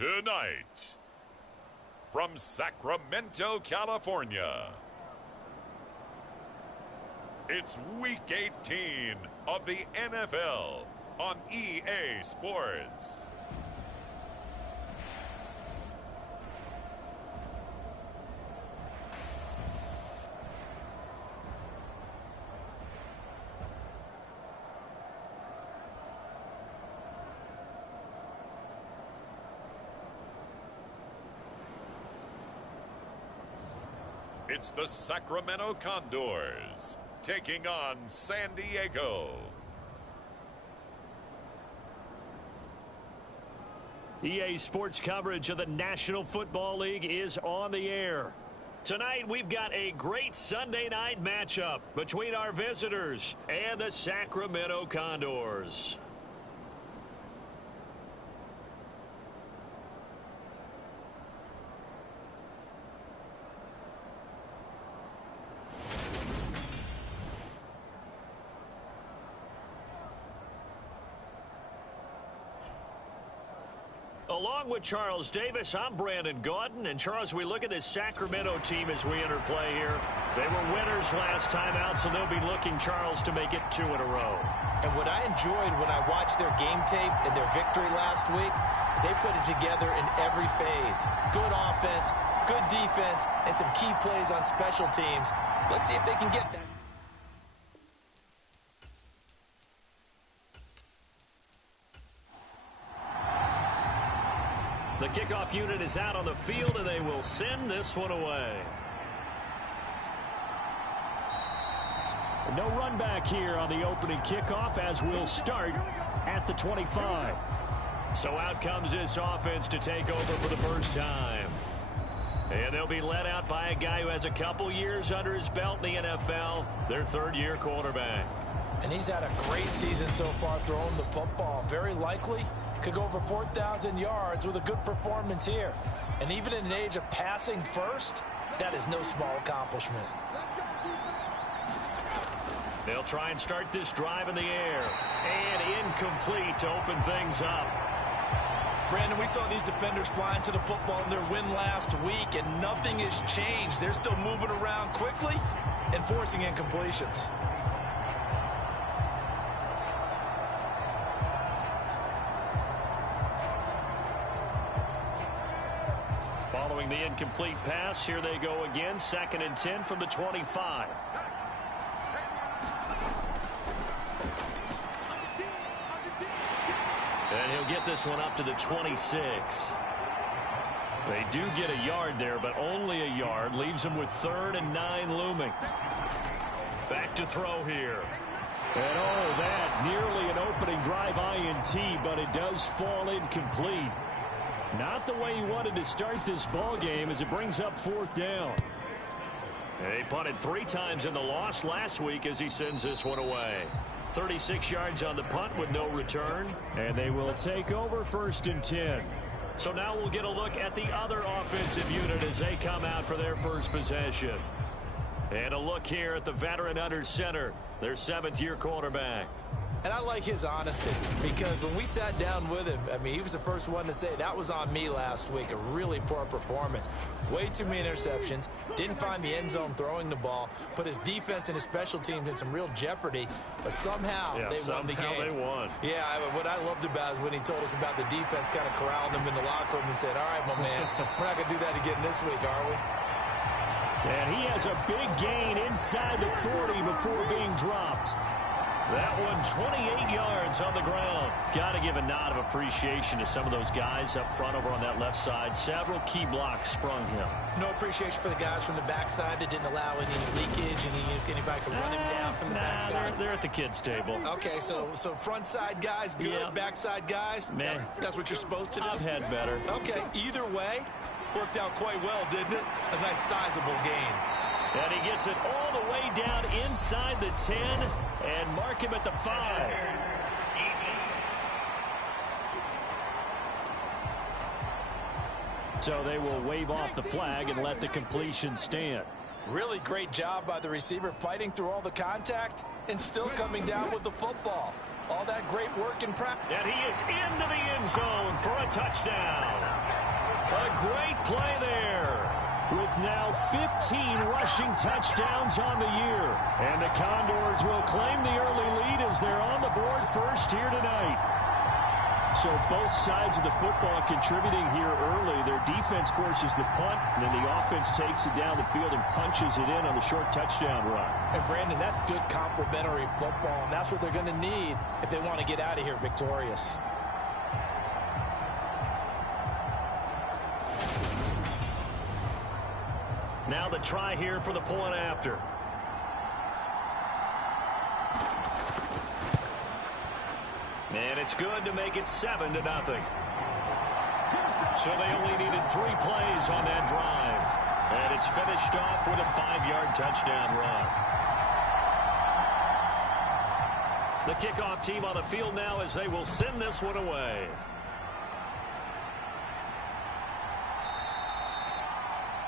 Tonight, from Sacramento, California, it's Week 18 of the NFL on EA Sports. It's the Sacramento Condors taking on San Diego. EA Sports coverage of the National Football League is on the air. Tonight, we've got a great Sunday night matchup between our visitors and the Sacramento Condors. Along with Charles Davis, I'm Brandon Gaudin. And Charles, we look at this Sacramento team as we enter play here. They were winners last time out, so they'll be looking, Charles, to make it 2 in a row. And what I enjoyed when I watched their game tape and their victory last week is they put it together in every phase. Good offense, good defense, and some key plays on special teams. Let's see if they can get that. The kickoff unit is out on the field, and they will send this one away. No run back here on the opening kickoff as we'll start at the 25. So out comes this offense to take over for the first time. And they'll be led out by a guy who has a couple years under his belt in the NFL, their third-year quarterback. And he's had a great season so far throwing the football. Very likely could go over 4,000 yards with a good performance here. And even in an age of passing first, that is no small accomplishment. They'll try and start this drive in the air. And incomplete to open things up. Brandon, we saw these defenders flying to the football in their win last week, and nothing has changed. They're still moving around quickly and forcing incompletions. Following the incomplete pass, here they go again. 2nd and 10 from the 25. And he'll get this one up to the 26. They do get a yard there, but only a yard. Leaves them with 3rd and 9 looming. Back to throw here. And oh, that nearly an opening drive INT, but it does fall incomplete. Not the way he wanted to start this ball game as it brings up 4th down. And he punted 3 times in the loss last week as he sends this one away. 36 yards on the punt with no return. And they will take over 1st and 10. So now we'll get a look at the other offensive unit as they come out for their first possession. And a look here at the veteran under center, their 7th-year quarterback. And I like his honesty, because when we sat down with him, I mean, he was the first one to say, that was on me last week, a really poor performance. Way too many interceptions, didn't find the end zone throwing the ball, put his defense and his special teams in some real jeopardy, but somehow they won the game. They won. Yeah, what I loved about is when he told us about the defense kind of corralling them in the locker room and said, all right, my man, we're not going to do that again this week, are we? And he has a big gain inside the 40 before being dropped. That one 28 yards on the ground. Got to give a nod of appreciation to some of those guys up front over on that left side. Several key blocks sprung him. No appreciation for the guys from the backside that didn't allow any leakage, anybody could run him down from the backside. They're at the kids' table. Okay, so front side guys good, backside guys, man, that's what you're supposed to do? I've had better. Okay, either way, worked out quite well, didn't it? A nice sizable gain. And he gets it all the way down inside the 10 and mark him at the 5. So they will wave off the flag and let the completion stand. Really great job by the receiver fighting through all the contact and still coming down with the football. All that great work in practice. And he is into the end zone for a touchdown. A great play there. With now 15 rushing touchdowns on the year. And the Condors will claim the early lead as they're on the board first here tonight. So both sides of the football contributing here early. Their defense forces the punt, and then the offense takes it down the field and punches it in on the short touchdown run. And Brandon, that's good complementary football, and that's what they're going to need if they want to get out of here victorious. Now the try here for the point after. And it's good to make it 7-0. So they only needed 3 plays on that drive. And it's finished off with a 5-yard touchdown run. The kickoff team on the field now as they will send this one away.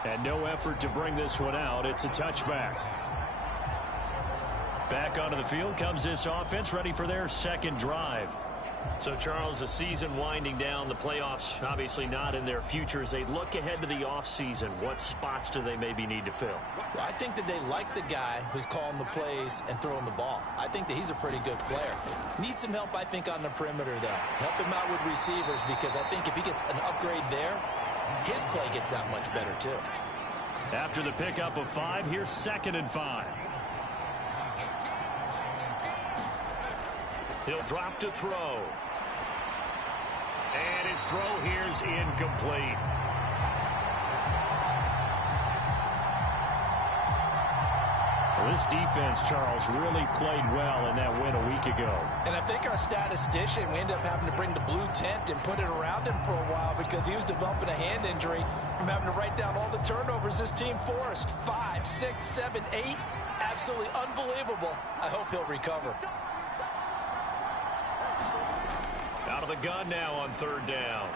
And no effort to bring this one out. It's a touchback. Back onto the field comes this offense, ready for their second drive. So, Charles, the season winding down, the playoffs obviously not in their future. As they look ahead to the offseason, what spots do they maybe need to fill? Well, I think that they like the guy who's calling the plays and throwing the ball. I think that he's a pretty good player. Needs some help, I think, on the perimeter, though. Help him out with receivers, because I think if he gets an upgrade there, his play gets that much better, too. After the pickup of 5, here's 2nd and 5. He'll drop to throw. And his throw here's incomplete. Well, this defense, Charles, really played well in that win a week ago. And I think our statistician, we ended up having to bring the blue tent and put it around him for a while because he was developing a hand injury from having to write down all the turnovers this team forced. 5, 6, 7, 8. Absolutely unbelievable. I hope he'll recover. Out of the gun now on 3rd down.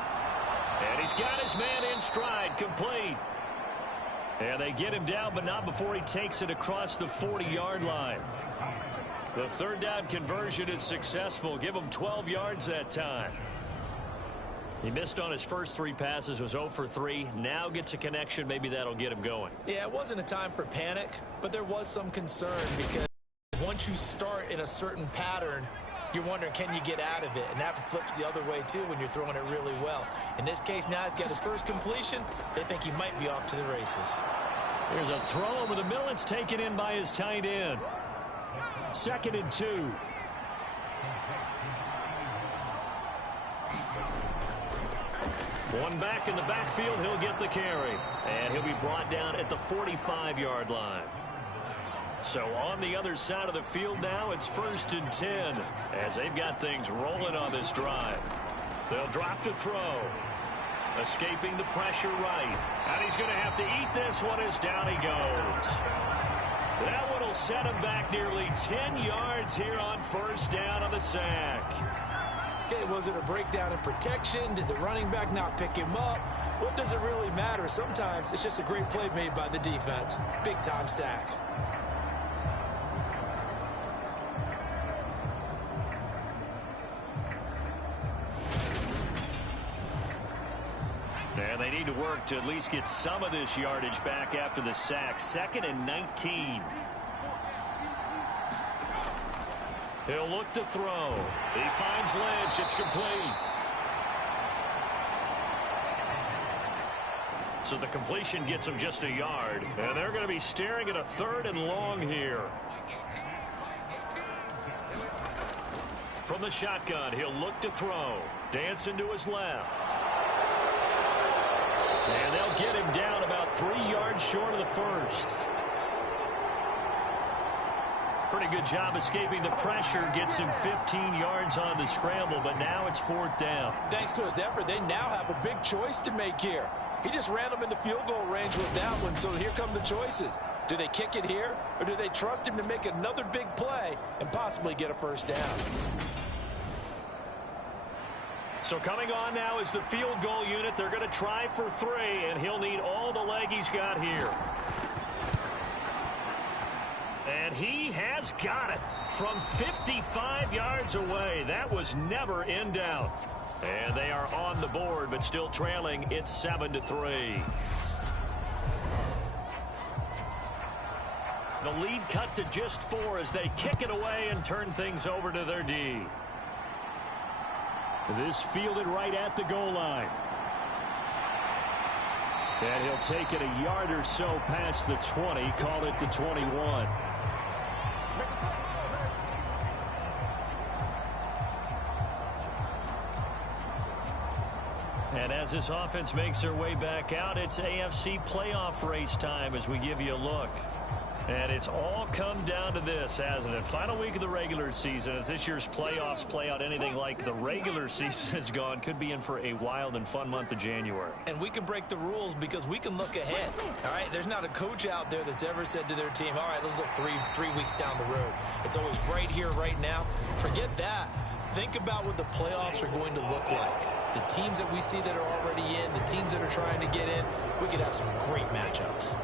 And he's got his man in stride, complete. And they get him down, but not before he takes it across the 40-yard line. The 3rd down conversion is successful. Give him 12 yards that time. He missed on his first 3 passes, was 0 for 3. Now gets a connection. Maybe that'll get him going. Yeah, it wasn't a time for panic, but there was some concern because once you start in a certain pattern, you're wondering, can you get out of it? And that flips the other way, too, when you're throwing it really well. In this case, now he's got his first completion. They think he might be off to the races. There's a throw over the middle. It's taken in by his tight end. 2nd and 2. One back in the backfield. He'll get the carry. And he'll be brought down at the 45-yard line. So on the other side of the field now, it's 1st and 10 as they've got things rolling on this drive. They'll drop to throw. Escaping the pressure right. And he's going to have to eat this one as down he goes. That one will set him back nearly 10 yards here on 1st down on the sack. Okay, was it a breakdown in protection? Did the running back not pick him up? What does it really matter? Sometimes it's just a great play made by the defense. Big-time sack. And they need to work to at least get some of this yardage back after the sack. 2nd and 19. He'll look to throw. He finds Lynch. It's complete. So the completion gets him just a yard. And they're going to be staring at a 3rd and long here. From the shotgun, he'll look to throw. Dancing to his left. And they'll get him down about 3 yards short of the 1st. Pretty good job escaping the pressure. Gets him 15 yards on the scramble, but now it's 4th down. Thanks to his effort, they now have a big choice to make here. He just ran them into field goal range with that one, so here come the choices. Do they kick it here, or do they trust him to make another big play and possibly get a 1st down? So coming on now is the field goal unit. They're going to try for 3, and he'll need all the leg he's got here. And he has got it from 55 yards away. That was never in doubt. And they are on the board, but still trailing. It's 7-3. The lead cut to just 4 as they kick it away and turn things over to their D. This fielded right at the goal line. And he'll take it a yard or so past the 20, call it the 21. And as this offense makes their way back out, it's AFC playoff race time as we give you a look. And it's all come down to this, hasn't it? Final week of the regular season. As this year's playoffs play out anything like the regular season has gone, could be in for a wild and fun month of January. And we can break the rules because we can look ahead. All right, there's not a coach out there that's ever said to their team, all right, let's look three weeks down the road. It's always right here, right now. Forget that. Think about what the playoffs are going to look like. The teams that we see that are already in, the teams that are trying to get in, we could have some great matchups.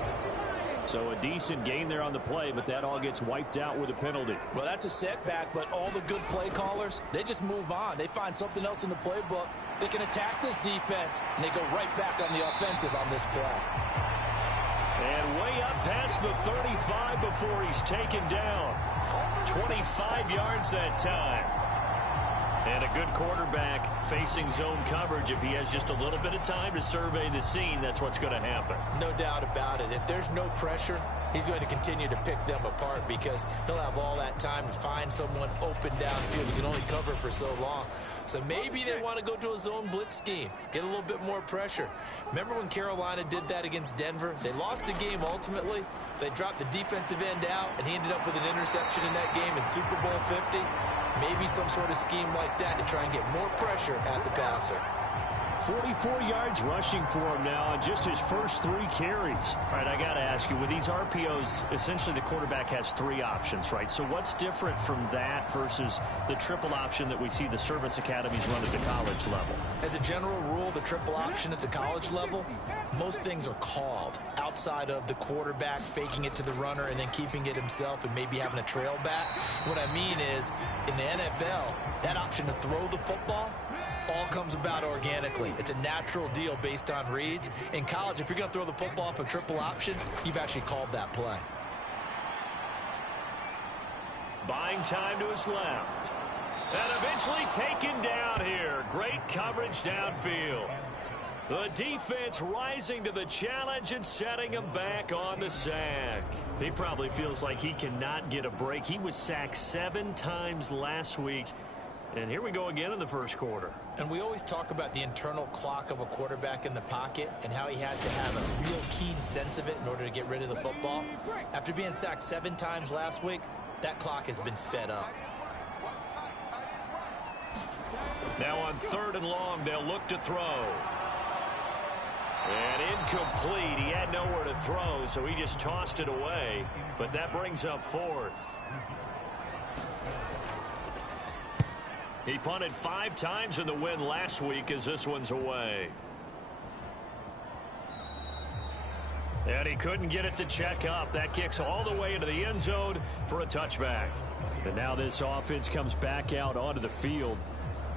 So a decent gain there on the play, but that all gets wiped out with a penalty. Well, that's a setback, but all the good play callers, they just move on. They find something else in the playbook. They can attack this defense, and they go right back on the offensive on this play. And way up past the 35 before he's taken down. 25 yards that time. And a good quarterback facing zone coverage. If he has just a little bit of time to survey the scene, that's what's going to happen. No doubt about it. If there's no pressure, he's going to continue to pick them apart because he'll have all that time to find someone open downfield. He can only cover for so long. So maybe they want to go to a zone blitz scheme, get a little bit more pressure. Remember when Carolina did that against Denver? They lost the game ultimately. They dropped the defensive end out, and he ended up with an interception in that game in Super Bowl 50. Maybe some sort of scheme like that to try and get more pressure at the passer. 44 yards rushing for him now on just his first 3 carries. All right, I got to ask you, with these RPOs, essentially the quarterback has 3 options, right? So what's different from that versus the triple option that we see the service academies run at the college level? As a general rule, the triple option at the college level, most things are called outside of the quarterback faking it to the runner and then keeping it himself and maybe having a trail back. What I mean is, in the NFL, that option to throw the football all comes about organically. It's a natural deal based on reads. In college, if you're going to throw the football up a triple option, you've actually called that play. Buying time to his left. And eventually taken down here. Great coverage downfield. The defense rising to the challenge and setting him back on the sack. He probably feels like he cannot get a break. He was sacked 7 times last week. And here we go again in the first quarter. And we always talk about the internal clock of a quarterback in the pocket and how he has to have a real keen sense of it in order to get rid of the football. After being sacked 7 times last week, that clock has been sped up. Now on 3rd and long, they'll look to throw. And incomplete. He had nowhere to throw, so he just tossed it away. But that brings up 4th. He punted 5 times in the win last week as this one's away. And he couldn't get it to check up. That kicks all the way into the end zone for a touchback. And now this offense comes back out onto the field.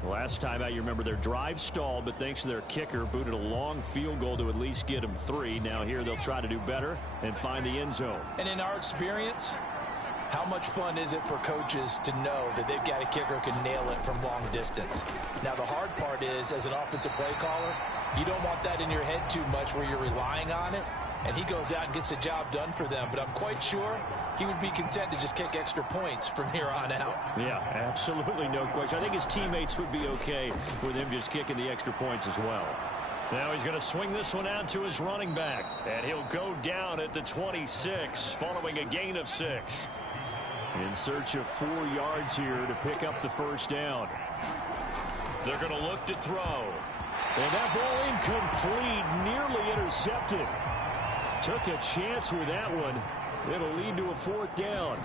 Last time out, you remember their drive stalled, but thanks to their kicker, booted a long field goal to at least get them 3. Now here they'll try to do better and find the end zone. And in our experience, how much fun is it for coaches to know that they've got a kicker who can nail it from long distance? Now, the hard part is, as an offensive play caller, you don't want that in your head too much where you're relying on it, and he goes out and gets the job done for them. But I'm quite sure he would be content to just kick extra points from here on out. Yeah, absolutely no question. I think his teammates would be okay with him just kicking the extra points as well. Now he's going to swing this one out to his running back, and he'll go down at the 26 following a gain of 6. In search of 4 yards here to pick up the first down. They're going to look to throw. And that ball incomplete, nearly intercepted. Took a chance with that one. It'll lead to a 4th down.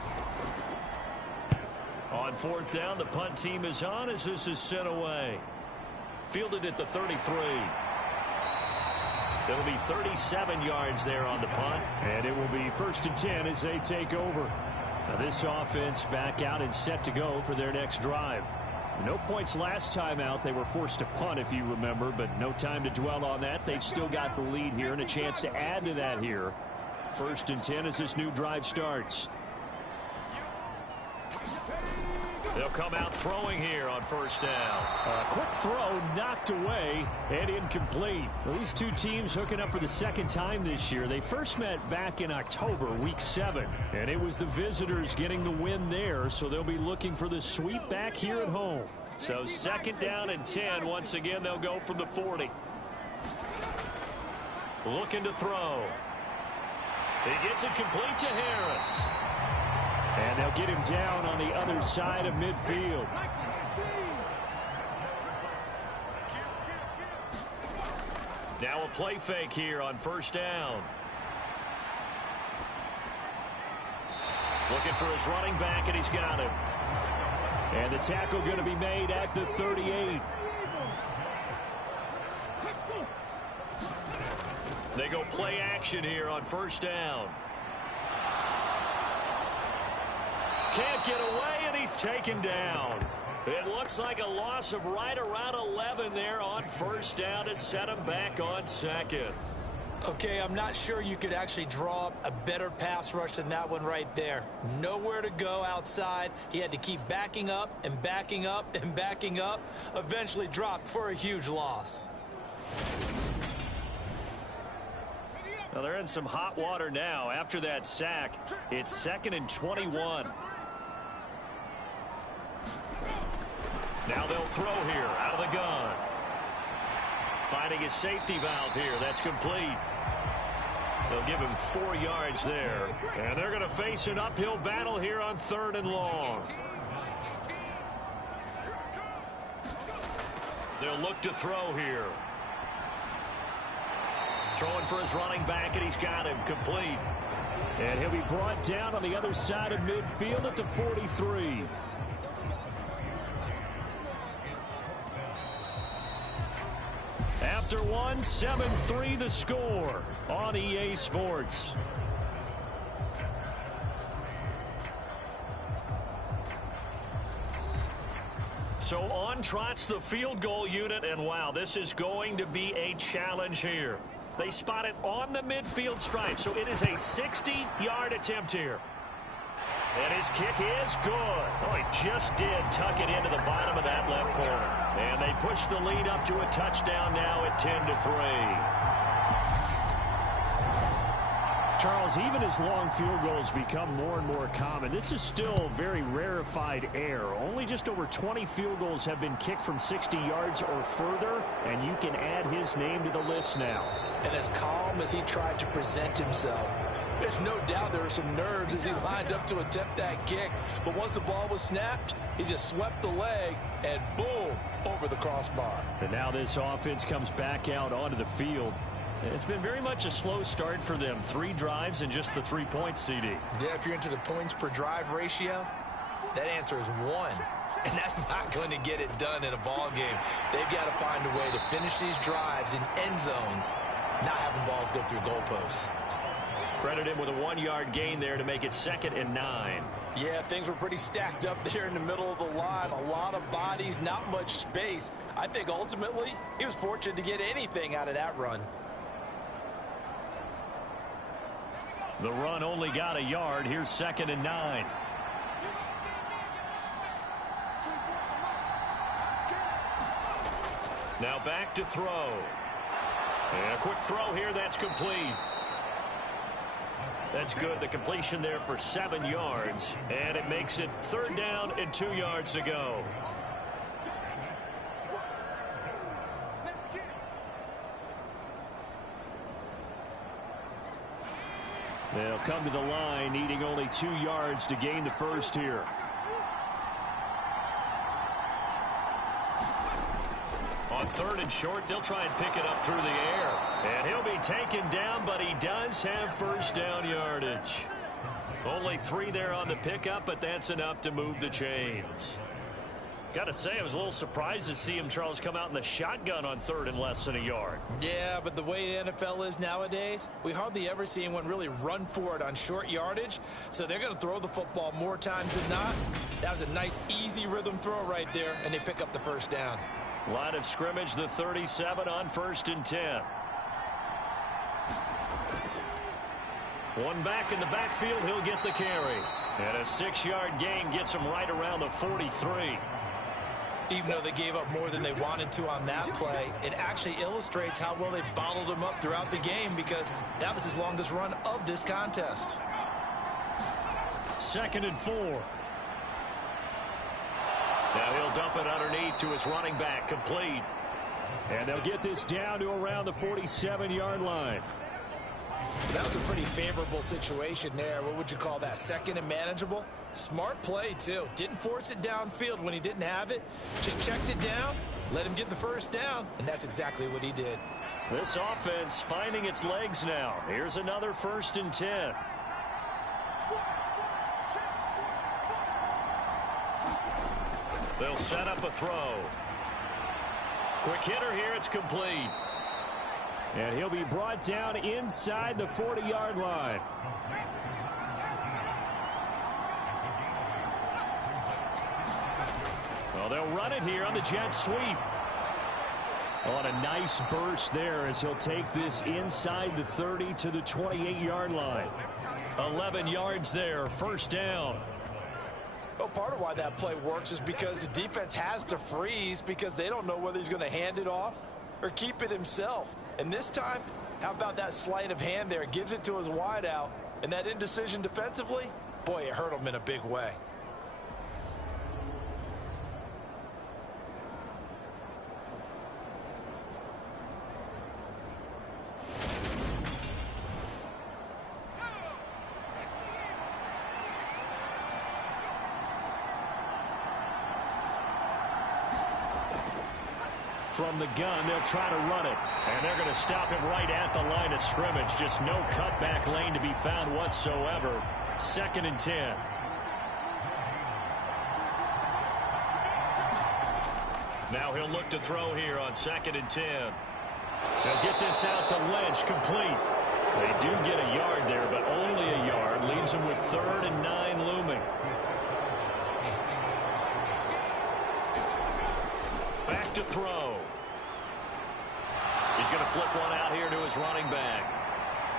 On 4th down, the punt team is on as this is sent away. Fielded at the 33. It'll be 37 yards there on the punt. And it will be 1st and 10 as they take over. Now this offense back out and set to go for their next drive. No points last time out. They were forced to punt, if you remember, but no time to dwell on that. They've still got the lead here and a chance to add to that here. 1st and 10 as this new drive starts. They'll come out throwing here on 1st down. A quick throw knocked away and incomplete. Well, these two teams hooking up for the 2nd time this year. They first met back in October, week 7. And it was the visitors getting the win there, so they'll be looking for the sweep back here at home. So 2nd down and 10. Once again, they'll go from the 40. Looking to throw. He gets it complete to Harris. And they'll get him down on the other side of midfield. Now a play fake here on 1st down. Looking for his running back, and he's got him. And the tackle going to be made at the 38. They go play action here on 1st down. Can't get away, and he's taken down. It looks like a loss of right around 11 there on 1st down to set him back on 2nd. Okay, I'm not sure you could actually draw up a better pass rush than that one right there. Nowhere to go outside. He had to keep backing up and backing up and backing up. Eventually dropped for a huge loss. Well, they're in some hot water now. After that sack, it's 2nd and 21. Now they'll throw here out of the gun. Finding his safety valve here. That's complete. They'll give him 4 yards there. And they're going to face an uphill battle here on 3rd and long. They'll look to throw here. Throwing for his running back, and he's got him complete. And he'll be brought down on the other side of midfield at the 43. After one, 7-3 the score on EA Sports. So on trots the field goal unit, and wow, this is going to be a challenge here. They spot it on the midfield stripe, so it is a 60-yard attempt here. And his kick is good. Oh, he just did tuck it into the bottom of that left corner. And they push the lead up to a touchdown now at 10-3. Charles, even as long field goals become more and more common, this is still very rarefied air. Only just over 20 field goals have been kicked from 60 yards or further, and you can add his name to the list now. And as calm as he tried to present himself, there's no doubt there were some nerves as he lined up to attempt that kick. But once the ball was snapped, he just swept the leg and boom, over the crossbar. And now this offense comes back out onto the field. It's been very much a slow start for them. 3 drives and just the 3 points, CD. Yeah, if you're into the points per drive ratio, that answer is 1. And that's not going to get it done in a ball game. They've got to find a way to finish these drives in end zones, not having balls go through goalposts. Credit him with a 1-yard gain there to make it 2nd and 9. Yeah, things were pretty stacked up there in the middle of the line. A lot of bodies, not much space. I think ultimately he was fortunate to get anything out of that run. The run only got a yard. Here's 2nd and 9. Now back to throw. And a quick throw here. That's complete. That's good. The completion there for 7 yards. And it makes it 3rd down and 2 yards to go. They'll come to the line, needing only 2 yards to gain the first here. On 3rd and short, they'll try and pick it up through the air. And he'll be taken down, but he does have 1st down yardage. Only 3 there on the pickup, but that's enough to move the chains. Got to say, I was a little surprised to see him, Charles, come out in the shotgun on 3rd and less than a yard. Yeah, but the way the NFL is nowadays, we hardly ever see anyone really run for it on short yardage. So they're going to throw the football more times than not. That was a nice, easy rhythm throw right there, and they pick up the first down. Line of scrimmage, the 37 on 1st and 10. One back in the backfield, he'll get the carry. And a 6-yard gain gets him right around the 43. Even though they gave up more than they wanted to on that play, it actually illustrates how well they bottled him up throughout the game, because that was his longest run of this contest. 2nd and 4. Now he'll dump it underneath to his running back, complete. And they'll get this down to around the 47-yard line. That was a pretty favorable situation there. What would you call that? 2nd and manageable? Smart play, too. Didn't force it downfield when he didn't have it. Just checked it down, let him get the first down, and that's exactly what he did. This offense finding its legs now. Here's another 1st and 10. They'll set up a throw. Quick hitter here. It's complete. And he'll be brought down inside the 40-yard line. Well, they'll run it here on the jet sweep. On a nice burst there as he'll take this inside the 30 to the 28-yard line. 11 yards there, 1st down. Well, part of why that play works is because the defense has to freeze because they don't know whether he's going to hand it off or keep it himself. And this time, how about that sleight of hand there? Gives it to his wideout. And that indecision defensively, boy, it hurt him in a big way. From the gun, they'll try to run it. And they're going to stop him right at the line of scrimmage. Just no cutback lane to be found whatsoever. 2nd and 10. Now he'll look to throw here on 2nd and 10. They'll get this out to Lynch, complete. They do get a yard there, but only a yard. Leaves him with 3rd and 9 looming. Back to throw. He's going to flip one out here to his running back.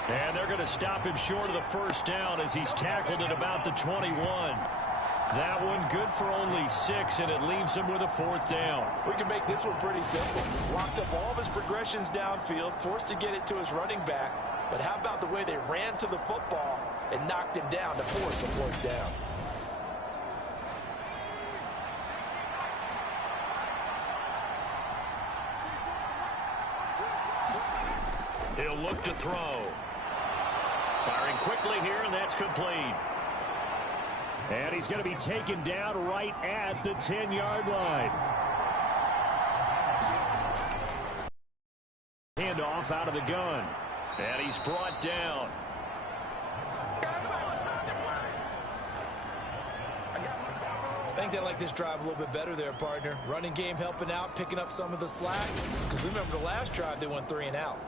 And they're going to stop him short of the first down as he's tackled at about the 21. That one good for only 6, and it leaves him with a 4th down. We can make this one pretty simple. Locked up all of his progressions downfield, forced to get it to his running back. But how about the way they ran to the football and knocked him down to force a 4th down? He'll look to throw. Firing quickly here, and that's complete. And he's going to be taken down right at the 10-yard line. Handoff out of the gun. And he's brought down. I think they like this drive a little bit better there, partner. Running game helping out, picking up some of the slack. Because remember, the last drive, they went 3 and out.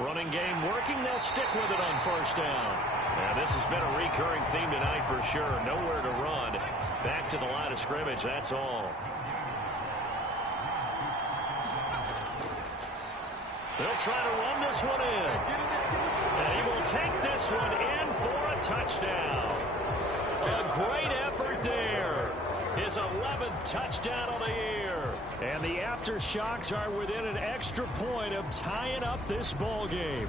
Running game working. They'll stick with it on 1st down. And this has been a recurring theme tonight for sure. Nowhere to run. Back to the line of scrimmage. That's all. They'll try to run this one in. And he will take this one in for a touchdown. A great effort there. His 11th touchdown of the year. And the aftershocks are within an extra point of tying up this ball game.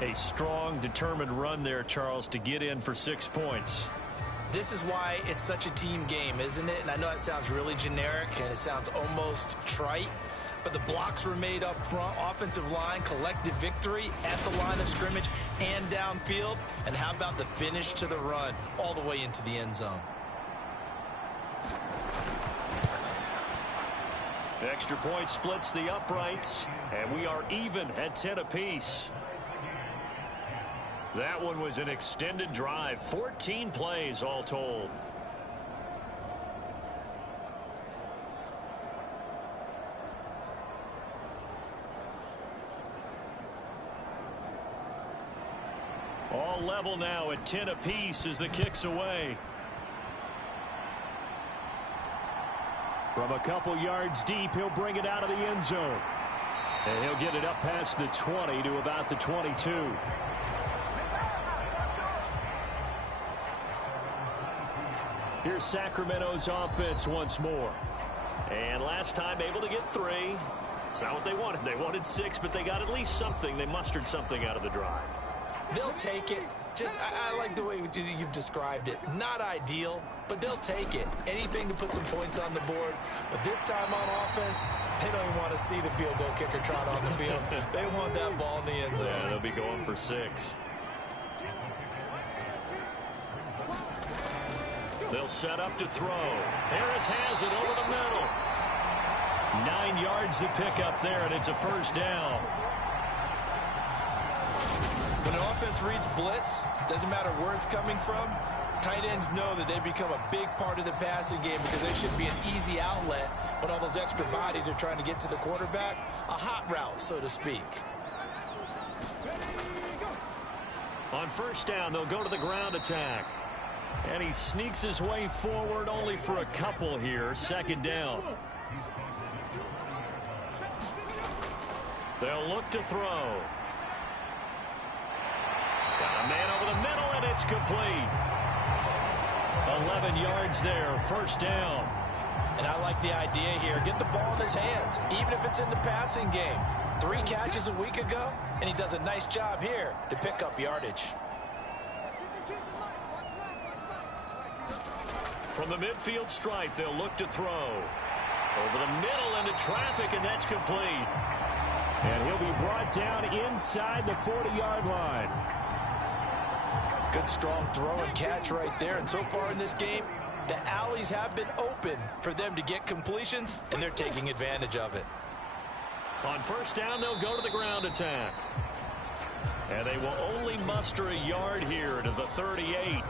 A strong, determined run there, Charles, to get in for 6 points. This is why it's such a team game, isn't it? And I know it sounds really generic and it sounds almost trite, but the blocks were made up front. Offensive line, collective victory at the line of scrimmage and downfield. And how about the finish to the run all the way into the end zone? Extra point splits the uprights, and we are even at 10 apiece. That one was an extended drive, 14 plays all told. All level now at 10 apiece as the kick's away. From a couple yards deep, he'll bring it out of the end zone. And he'll get it up past the 20 to about the 22. Here's Sacramento's offense once more. And last time able to get 3. It's not what they wanted. They wanted 6, but they got at least something. They mustered something out of the drive. They'll take it. I like the way you've described it. Not ideal, but they'll take it. Anything to put some points on the board. But this time on offense, they don't even want to see the field goal kicker trot on the field. They want that ball in the end zone. Yeah, they'll be going for 6. They'll set up to throw. Harris has it over the middle. 9 yards to pick up there, and it's a first down. When an offense reads blitz, doesn't matter where it's coming from, tight ends know that they become a big part of the passing game because they should be an easy outlet when all those extra bodies are trying to get to the quarterback. A hot route, so to speak. On first down, they'll go to the ground attack. And he sneaks his way forward only for a couple here. Second down. They'll look to throw. Got a man over the middle, and it's complete. 11 yards there, first down. And I like the idea here. Get the ball in his hands, even if it's in the passing game. 3 catches a week ago, and he does a nice job here to pick up yardage. From the midfield stripe, they'll look to throw. Over the middle into traffic, and that's complete. And he'll be brought down inside the 40-yard line. Good strong throw and catch right there. And so far in this game, the alleys have been open for them to get completions, and they're taking advantage of it. On first down, they'll go to the ground attack. And they will only muster a yard here to the 38.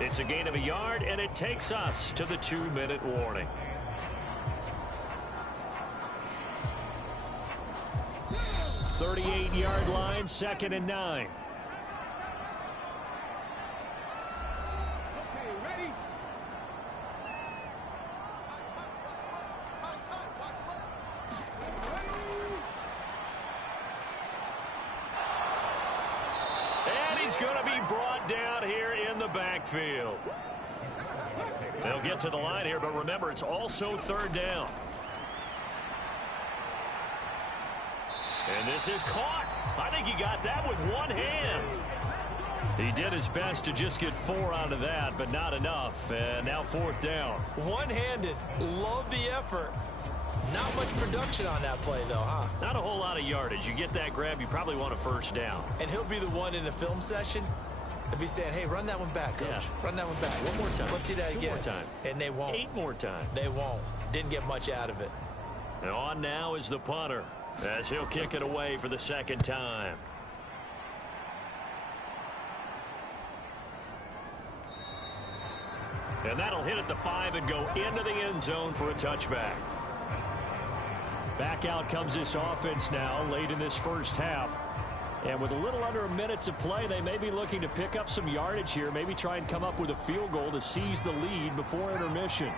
It's a gain of a yard, and it takes us to the 2-minute warning. "38-yard line, 2nd and 9. And he's going to be brought down here in the backfield. They'll get to the line here, but remember, it's also 3rd down. And this is caught. I think he got that with one hand. He did his best to just get 4 out of that, but not enough. And now 4th down. One-handed. Love the effort. Not much production on that play, though, huh? Not a whole lot of yardage. You get that grab, you probably want a 1st down. And he'll be the one in the film session to be saying, hey, run that one back, Coach. Yeah. Run that one back. One more time. Let's see that 2 again. more time. And they won't. 8 more times. They won't. Didn't get much out of it. And on now is the punter, as he'll kick it away for the 2nd time. And that'll hit at the 5 and go into the end zone for a touchback. Back out comes this offense now late in this first half. And with a little under a minute to play, they may be looking to pick up some yardage here, maybe try and come up with a field goal to seize the lead before intermission.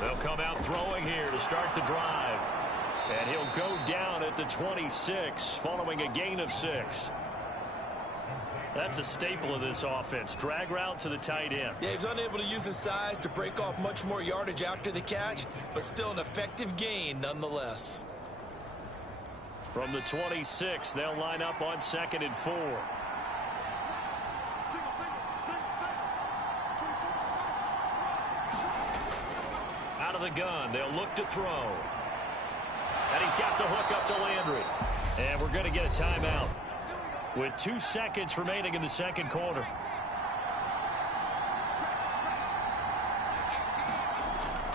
They'll come out throwing here to start the drive. And he'll go down at the 26 following a gain of 6. That's a staple of this offense. Drag route to the tight end. Yeah, he was unable to use his size to break off much more yardage after the catch, but still an effective gain nonetheless. From the 26, they'll line up on 2nd and 4. Out of the gun, they'll look to throw. And he's got the hook up to Landry. And we're going to get a timeout with 2 seconds remaining in the second quarter.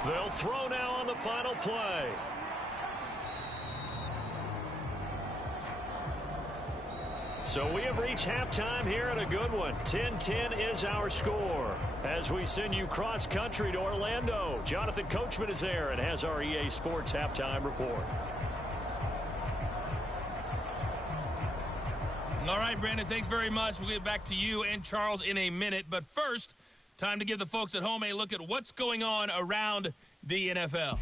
They'll throw now on the final play. So we have reached halftime here at a good one. 10-10 is our score. As we send you cross-country to Orlando, Jonathan Coachman is there and has our EA Sports halftime report. All right, Brandon, thanks very much. We'll get back to you and Charles in a minute. But first, time to give the folks at home a look at what's going on around the NFL.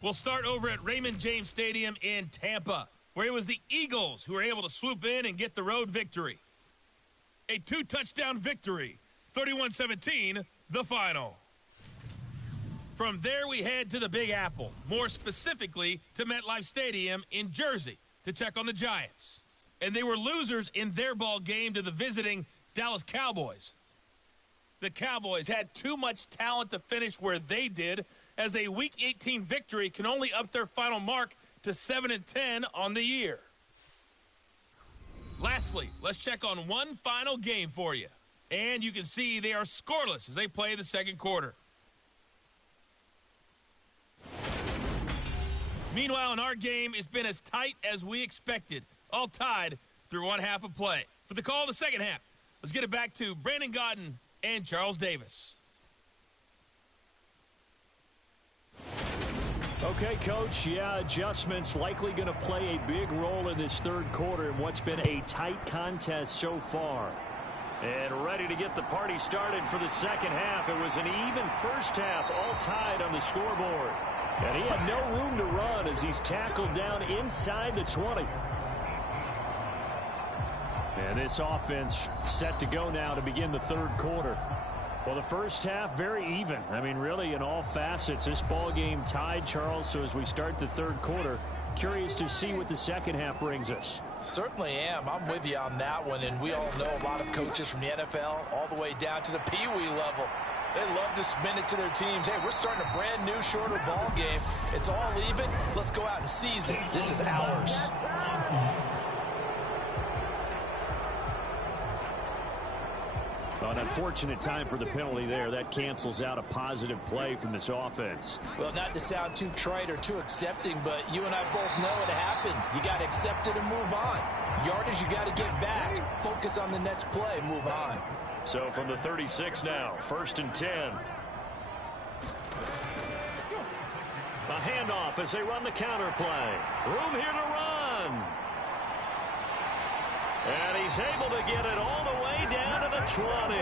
We'll start over at Raymond James Stadium in Tampa, where it was the Eagles who were able to swoop in and get the road victory. A 2-touchdown victory, 31-17, the final. From there, we head to the Big Apple, more specifically to MetLife Stadium in Jersey, to check on the Giants. And they were losers in their ball game to the visiting Dallas Cowboys. The Cowboys had too much talent to finish where they did, as a Week 18 victory can only up their final mark to 7-10 on the year. Lastly, let's check on one final game for you. And you can see they are scoreless as they play the second quarter. Meanwhile, in our game, it's been as tight as we expected, all tied through one half of play. For the call of the second half, let's get it back to Brandon Gaudin and Charles Davis. Okay, Coach, adjustments likely going to play a big role in this third quarter in what's been a tight contest so far. And ready to get the party started for the second half. It was an even first half, all tied on the scoreboard. And he had no room to run as he's tackled down inside the 20. And this offense set to go now to begin the third quarter. Well, the first half, very even. I mean, really, in all facets, this ball game tied, Charles. So as we start the third quarter, curious to see what the second half brings us. Certainly am. I'm with you on that one. And we all know a lot of coaches from the NFL all the way down to the Pee-wee level. They love to spin it to their teams. Hey, we're starting a brand new, shorter ball game. It's all even. Let's go out and seize it. This is ours. Well, an unfortunate time for the penalty there. That cancels out a positive play from this offense. Well, not to sound too trite or too accepting, but you and I both know it happens. You got to accept it and move on. Yardage, you got to get back. Focus on the next play. Move on. So from the 36 now, 1st and 10. A handoff as they run the counter play. Room here to run. And he's able to get it all the way down to the 20.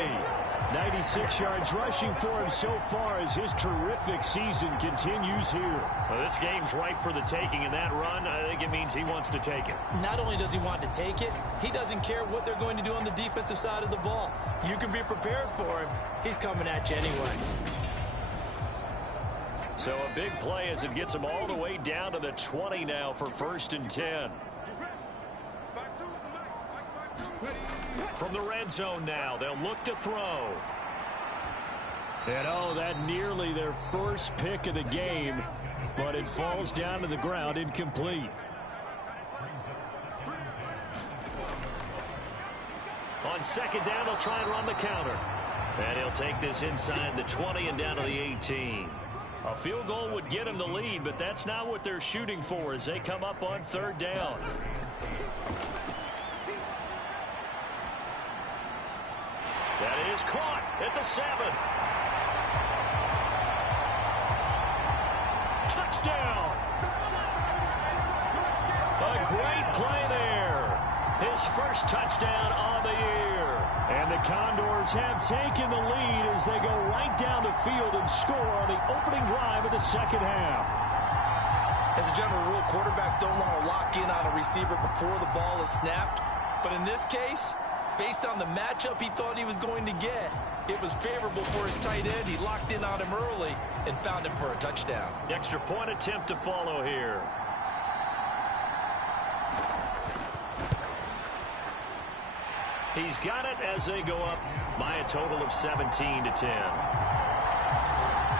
96 yards rushing for him so far as his terrific season continues here. Well, this game's ripe for the taking, and that run, I think it means he wants to take it. Not only does he want to take it, he doesn't care what they're going to do on the defensive side of the ball. You can be prepared for him. He's coming at you anyway. So a big play as it gets him all the way down to the 20 now for 1st and 10. From the red zone now, they'll look to throw. And oh, that nearly their first pick of the game, but it falls down to the ground incomplete. On second down, they'll try and run the counter. And he'll take this inside the 20 and down to the 18. A field goal would get him the lead, but that's not what they're shooting for as they come up on third down. That is caught at the 7. Touchdown. A great play there. His first touchdown on the year. And the Condors have taken the lead as they go right down the field and score on the opening drive of the second half. As a general rule, quarterbacks don't want to lock in on a receiver before the ball is snapped. But in this case, based on the matchup he thought he was going to get, it was favorable for his tight end. He locked in on him early and found him for a touchdown. Extra point attempt to follow here. He's got it as they go up by a total of 17-10.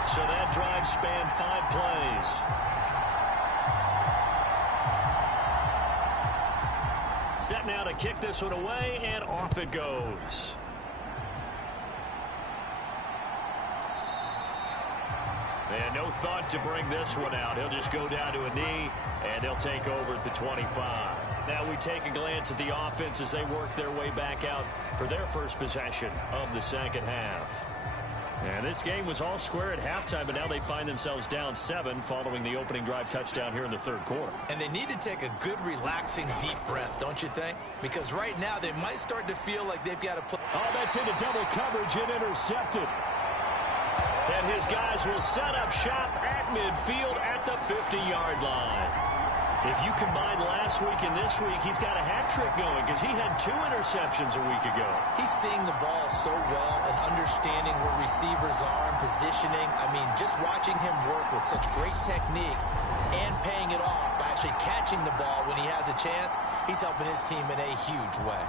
So that drive spanned 5 plays. Set now to kick this one away, and off it goes. And no thought to bring this one out. He'll just go down to a knee, and they'll take over at the 25. Now we take a glance at the offense as they work their way back out for their first possession of the second half. And this game was all square at halftime, but now they find themselves down 7 following the opening drive touchdown here in the third quarter. And they need to take a good, relaxing, deep breath, don't you think? Because right now they might start to feel like they've got to play. Oh, that's into double coverage and intercepted. And his guys will set up shop at midfield at the 50-yard line. If you combine last week and this week, he's got a hat trick going because he had 2 interceptions a week ago. He's seeing the ball so well and understanding where receivers are and positioning. I mean, just watching him work with such great technique and paying it off by actually catching the ball when he has a chance, he's helping his team in a huge way.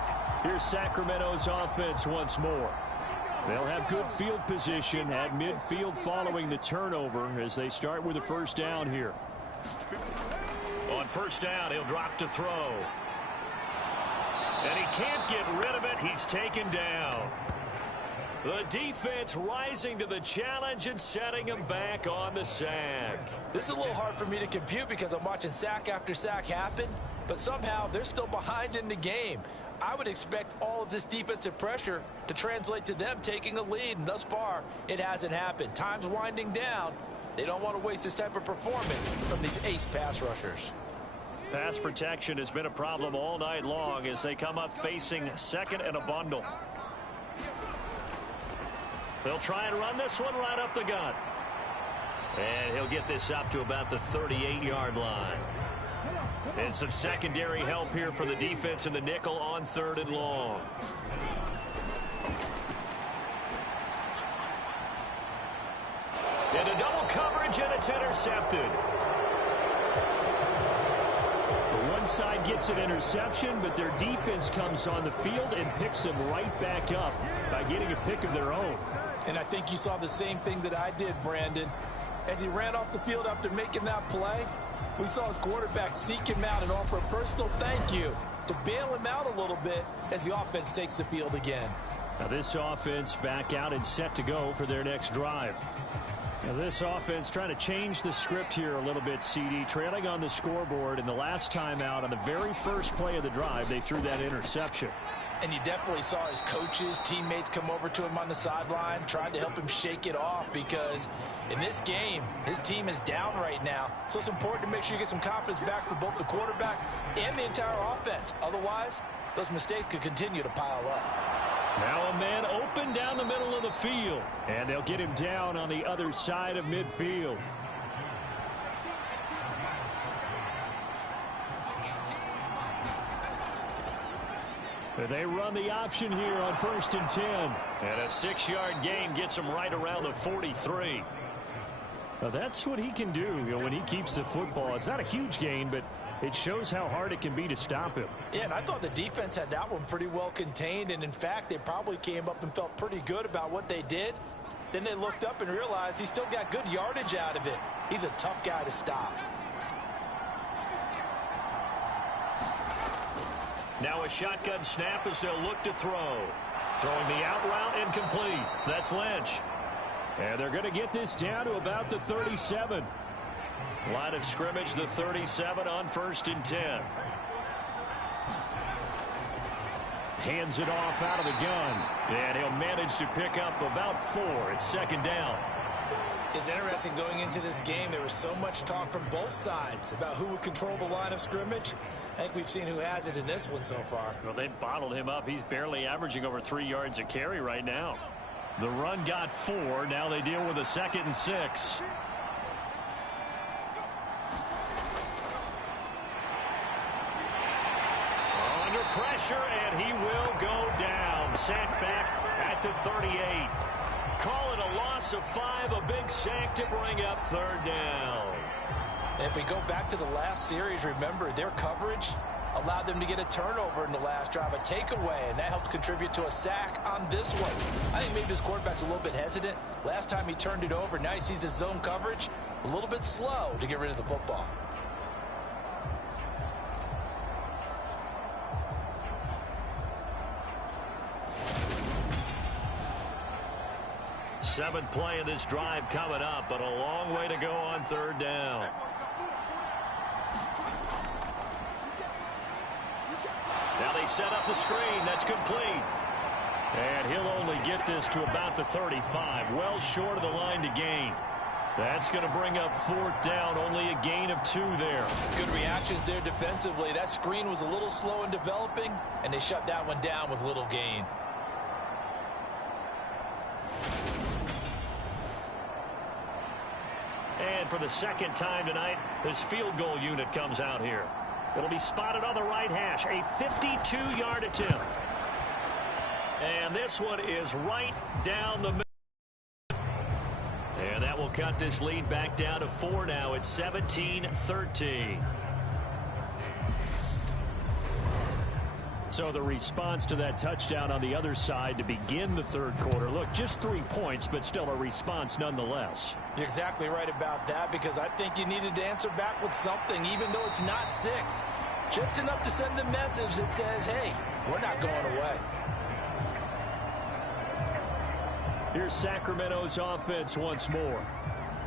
Here's Sacramento's offense once more. They'll have good field position at midfield following the turnover as they start with a first down here. On first down, he'll drop to throw. And he can't get rid of it. He's taken down. The defense rising to the challenge and setting him back on the sack. This is a little hard for me to compute because I'm watching sack after sack happen, but somehow they're still behind in the game. I would expect all of this defensive pressure to translate to them taking a lead, and thus far, it hasn't happened. Time's winding down. They don't want to waste this type of performance from these ace pass rushers. Pass protection has been a problem all night long as they come up facing second and a bundle. They'll try and run this one right up the gut. And he'll get this up to about the 38-yard line. And some secondary help here for the defense in the nickel on 3rd and long. Into double coverage, and it's intercepted. One side gets an interception, but their defense comes on the field and picks them right back up by getting a pick of their own. And I think you saw the same thing that I did, Brandon. As he ran off the field after making that play, we saw his quarterback seek him out and offer a personal thank you to bail him out a little bit as the offense takes the field again. Now this offense back out and set to go for their next drive. Now this offense trying to change the script here a little bit, CD. Trailing on the scoreboard, and the last time out on the very first play of the drive, they threw that interception. And you definitely saw his coaches, teammates come over to him on the sideline, trying to help him shake it off because in this game, his team is down right now. So it's important to make sure you get some confidence back for both the quarterback and the entire offense. Otherwise, those mistakes could continue to pile up. Now a man open down the middle of the field, and they'll get him down on the other side of midfield. They run the option here on 1st and 10. And a 6-yard gain gets him right around the 43. Now that's what he can do, when he keeps the football. It's not a huge gain, but it shows how hard it can be to stop him. Yeah, and I thought the defense had that one pretty well contained, and in fact, they probably came up and felt pretty good about what they did. Then they looked up and realized he still got good yardage out of it. He's a tough guy to stop. Now a shotgun snap as they'll look to throw. Throwing the out route incomplete. That's Lynch. And they're going to get this down to about the 37. Line of scrimmage, the 37 on 1st and 10. Hands it off out of the gun. And he'll manage to pick up about 4. It's 2nd down. It's interesting going into this game. There was so much talk from both sides about who would control the line of scrimmage. I think we've seen who has it in this one so far. Well, they bottled him up. He's barely averaging over 3 yards a carry right now. The run got 4. Now they deal with a 2nd and 6. Under pressure, and he will go down. Sacked back at the 38. Call it a loss of 5, a big sack to bring up 3rd down. And if we go back to the last series, remember, their coverage allowed them to get a turnover in the last drive, a takeaway, and that helps contribute to a sack on this one. I think maybe this quarterback's a little bit hesitant. Last time he turned it over, now he sees his zone coverage, a little bit slow to get rid of the football. Seventh play of this drive coming up, but a long way to go on third down. Now they set up the screen. That's complete. And he'll only get this to about the 35, well short of the line to gain. That's going to bring up fourth down, only a gain of 2 there. Good reactions there defensively. That screen was a little slow in developing, and they shut that one down with little gain. And for the second time tonight, this field goal unit comes out here. It'll be spotted on the right hash, a 52-yard attempt. And this one is right down the middle. And that will cut this lead back down to 4 now. It's 17-13. So the response to that touchdown on the other side to begin the third quarter. Look, just 3 points, but still a response nonetheless. You're exactly right about that, because I think you needed to answer back with something, even though it's not 6. Just enough to send the message that says, hey, we're not going away. Here's Sacramento's offense once more.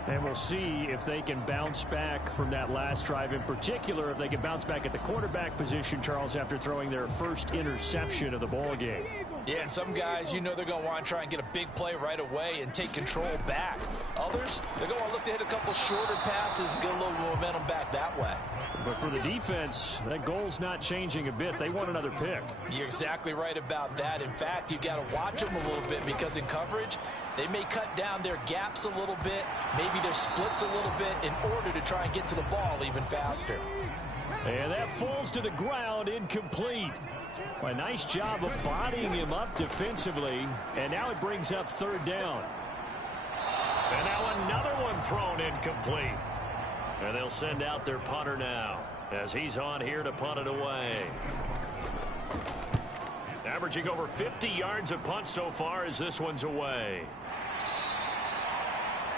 And we'll see if they can bounce back from that last drive, in particular if they can bounce back at the quarterback position, Charles, after throwing their first interception of the ball game. Yeah, and some guys, you know, they're going to want to try and get a big play right away and take control back. Others, they're going to want to look to hit a couple shorter passes and get a little momentum back that way. But for the defense, that goal's not changing a bit. They want another pick. You're exactly right about that. In fact, you've got to watch them a little bit, because in coverage, they may cut down their gaps a little bit, maybe their splits a little bit, in order to try and get to the ball even faster. And that falls to the ground, incomplete. A nice job of bodying him up defensively, and now it brings up third down. And now another one thrown incomplete. And they'll send out their punter now, as he's on here to punt it away. Averaging over 50 yards a punt so far as this one's away.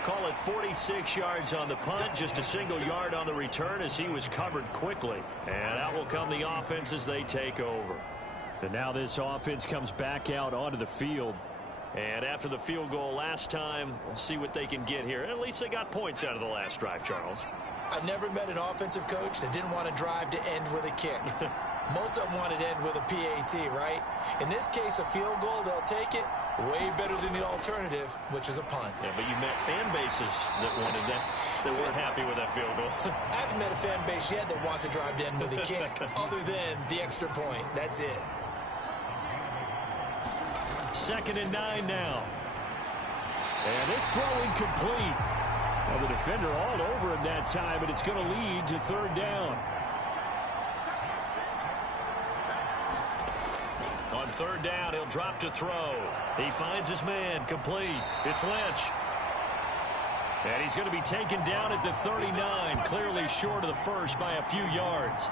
Call it 46 yards on the punt, just a single yard on the return as he was covered quickly. And out will come the offense as they take over. And now this offense comes back out onto the field. And after the field goal last time, we'll see what they can get here. At least they got points out of the last drive, Charles. I never met an offensive coach that didn't want to drive to end with a kick. Most of them wanted to end with a PAT, right? In this case, a field goal, they'll take it. Way better than the alternative, which is a punt. Yeah, but you met fan bases that wanted that, that weren't happy with that field goal. I haven't met a fan base yet that wants to drive to end with a kick, other than the extra point. That's it. 2nd and 9 now. And this throw incomplete. Well, the defender all over him that time, but it's going to lead to third down. On third down, he'll drop to throw. He finds his man, complete. It's Lynch. And he's going to be taken down at the 39, clearly short of the first by a few yards.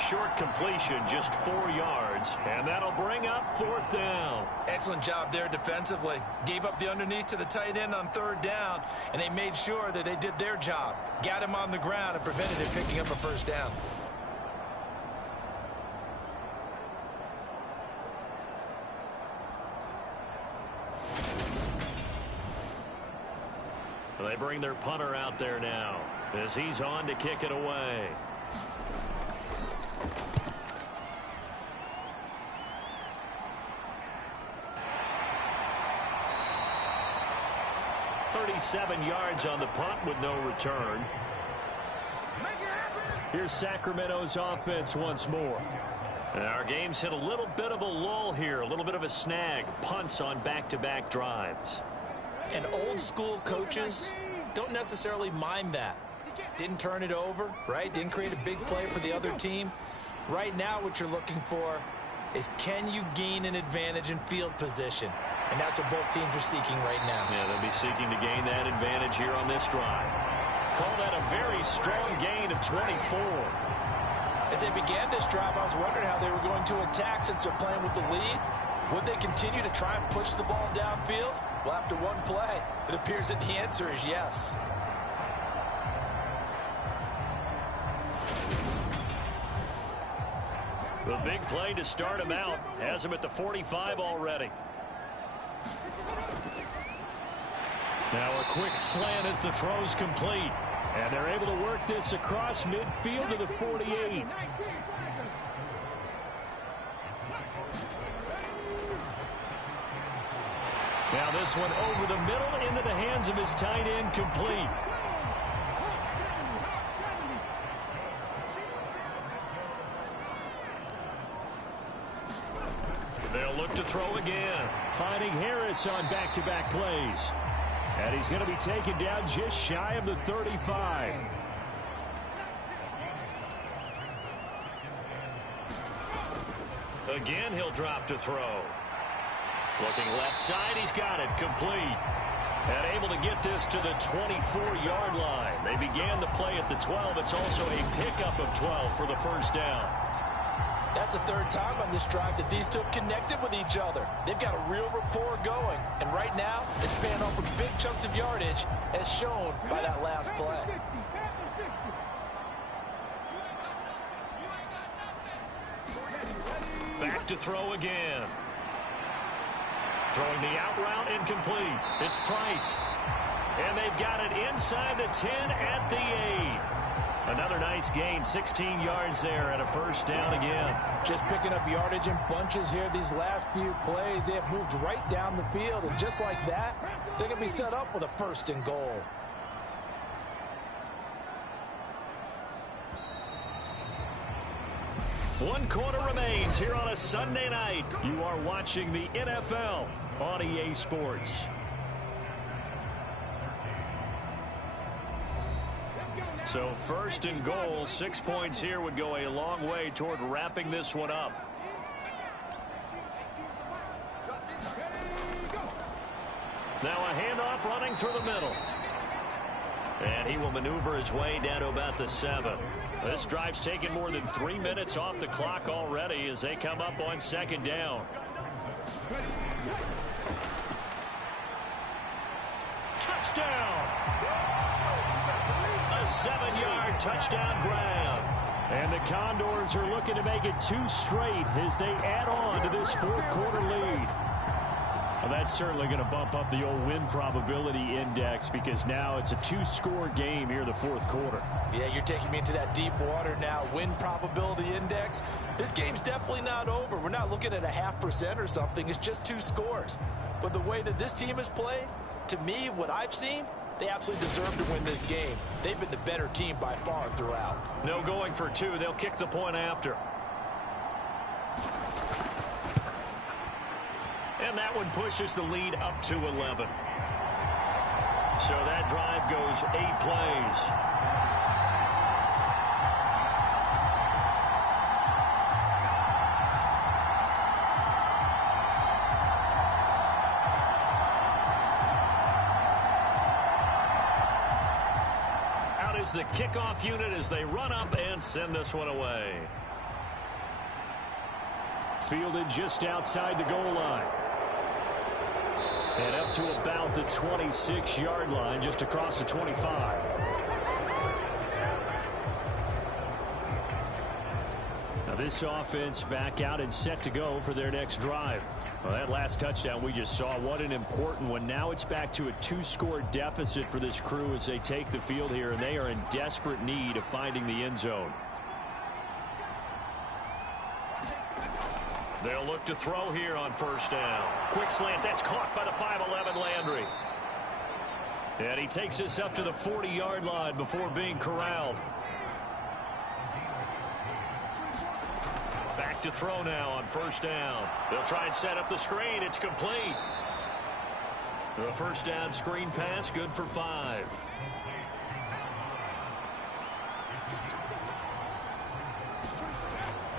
Short completion, just 4 yards, and that'll bring up fourth down. Excellent job there defensively. Gave up the underneath to the tight end on third down, and they made sure that they did their job. Got him on the ground and prevented him picking up a first down. They bring their punter out there now as he's on to kick it away. .37 yards on the punt with no return. Here's Sacramento's offense once more. And our game's hit a little bit of a lull here, a little bit of a snag. Punts on back-to-back drives. And old school coaches don't necessarily mind that. Didn't turn it over, right? Didn't create a big play for the other team. Right now what you're looking for is, can you gain an advantage in field position? And that's what both teams are seeking right now. Yeah, they'll be seeking to gain that advantage here on this drive. Call that a very strong gain of 24. As they began this drive, I was wondering how they were going to attack since they're playing with the lead. Would they continue to try and push the ball downfield? Well, after one play, it appears that the answer is yes. The big play to start him out has him at the 45 already. Now a quick slant as the throw's complete. And they're able to work this across midfield to the 48. Now this one over the middle into the hands of his tight end, complete. They'll look to throw again, finding Harris on back-to-back plays. And he's going to be taken down just shy of the 35. Again, he'll drop to throw. Looking left side, he's got it, complete. And able to get this to the 24-yard line. They began the play at the 12. It's also a pickup of 12 for the first down. That's the third time on this drive that these two have connected with each other. They've got a real rapport going. And right now, it's paying off with big chunks of yardage, as shown by that last play. Back to throw again. Throwing the out route, incomplete. It's Price. And they've got it inside the 10 at the 8. Another nice gain, 16 yards there and a first down again. Just picking up yardage in bunches here these last few plays. They have moved right down the field, and just like that, they're going to be set up with a first and goal. One quarter remains here on a Sunday night. You are watching the NFL on EA Sports. So first and goal, 6 points here would go a long way toward wrapping this one up. Now a handoff running through the middle. And he will maneuver his way down to about the 7. This drive's taken more than 3 minutes off the clock already as they come up on second down. Touchdown! A 7-yard touchdown grab. And the Condors are looking to make it 2 straight as they add on to this fourth quarter lead. Well, that's certainly going to bump up the old win probability index because now it's a 2-score game here in the fourth quarter. Yeah, you're taking me into that deep water now. Win probability index. This game's definitely not over. We're not looking at a 0.5% or something. It's just 2 scores. But the way that this team has played, to me, what I've seen, they absolutely deserve to win this game. They've been the better team by far throughout. No going for 2. They'll kick the point after. And that one pushes the lead up to 11. So that drive goes 8 plays. Out is the kickoff unit as they run up and send this one away. Fielded just outside the goal line. And up to about the 26-yard line, just across the 25. Now this offense back out and set to go for their next drive. Well, that last touchdown we just saw, what an important one. Now it's back to a 2-score deficit for this crew as they take the field here, and they are in desperate need of finding the end zone. They'll look to throw here on first down. Quick slant, that's caught by the 5'11" Landry. And he takes this up to the 40-yard line before being corralled. Back to throw now on first down. They'll try and set up the screen. It's complete. The first down screen pass, good for 5.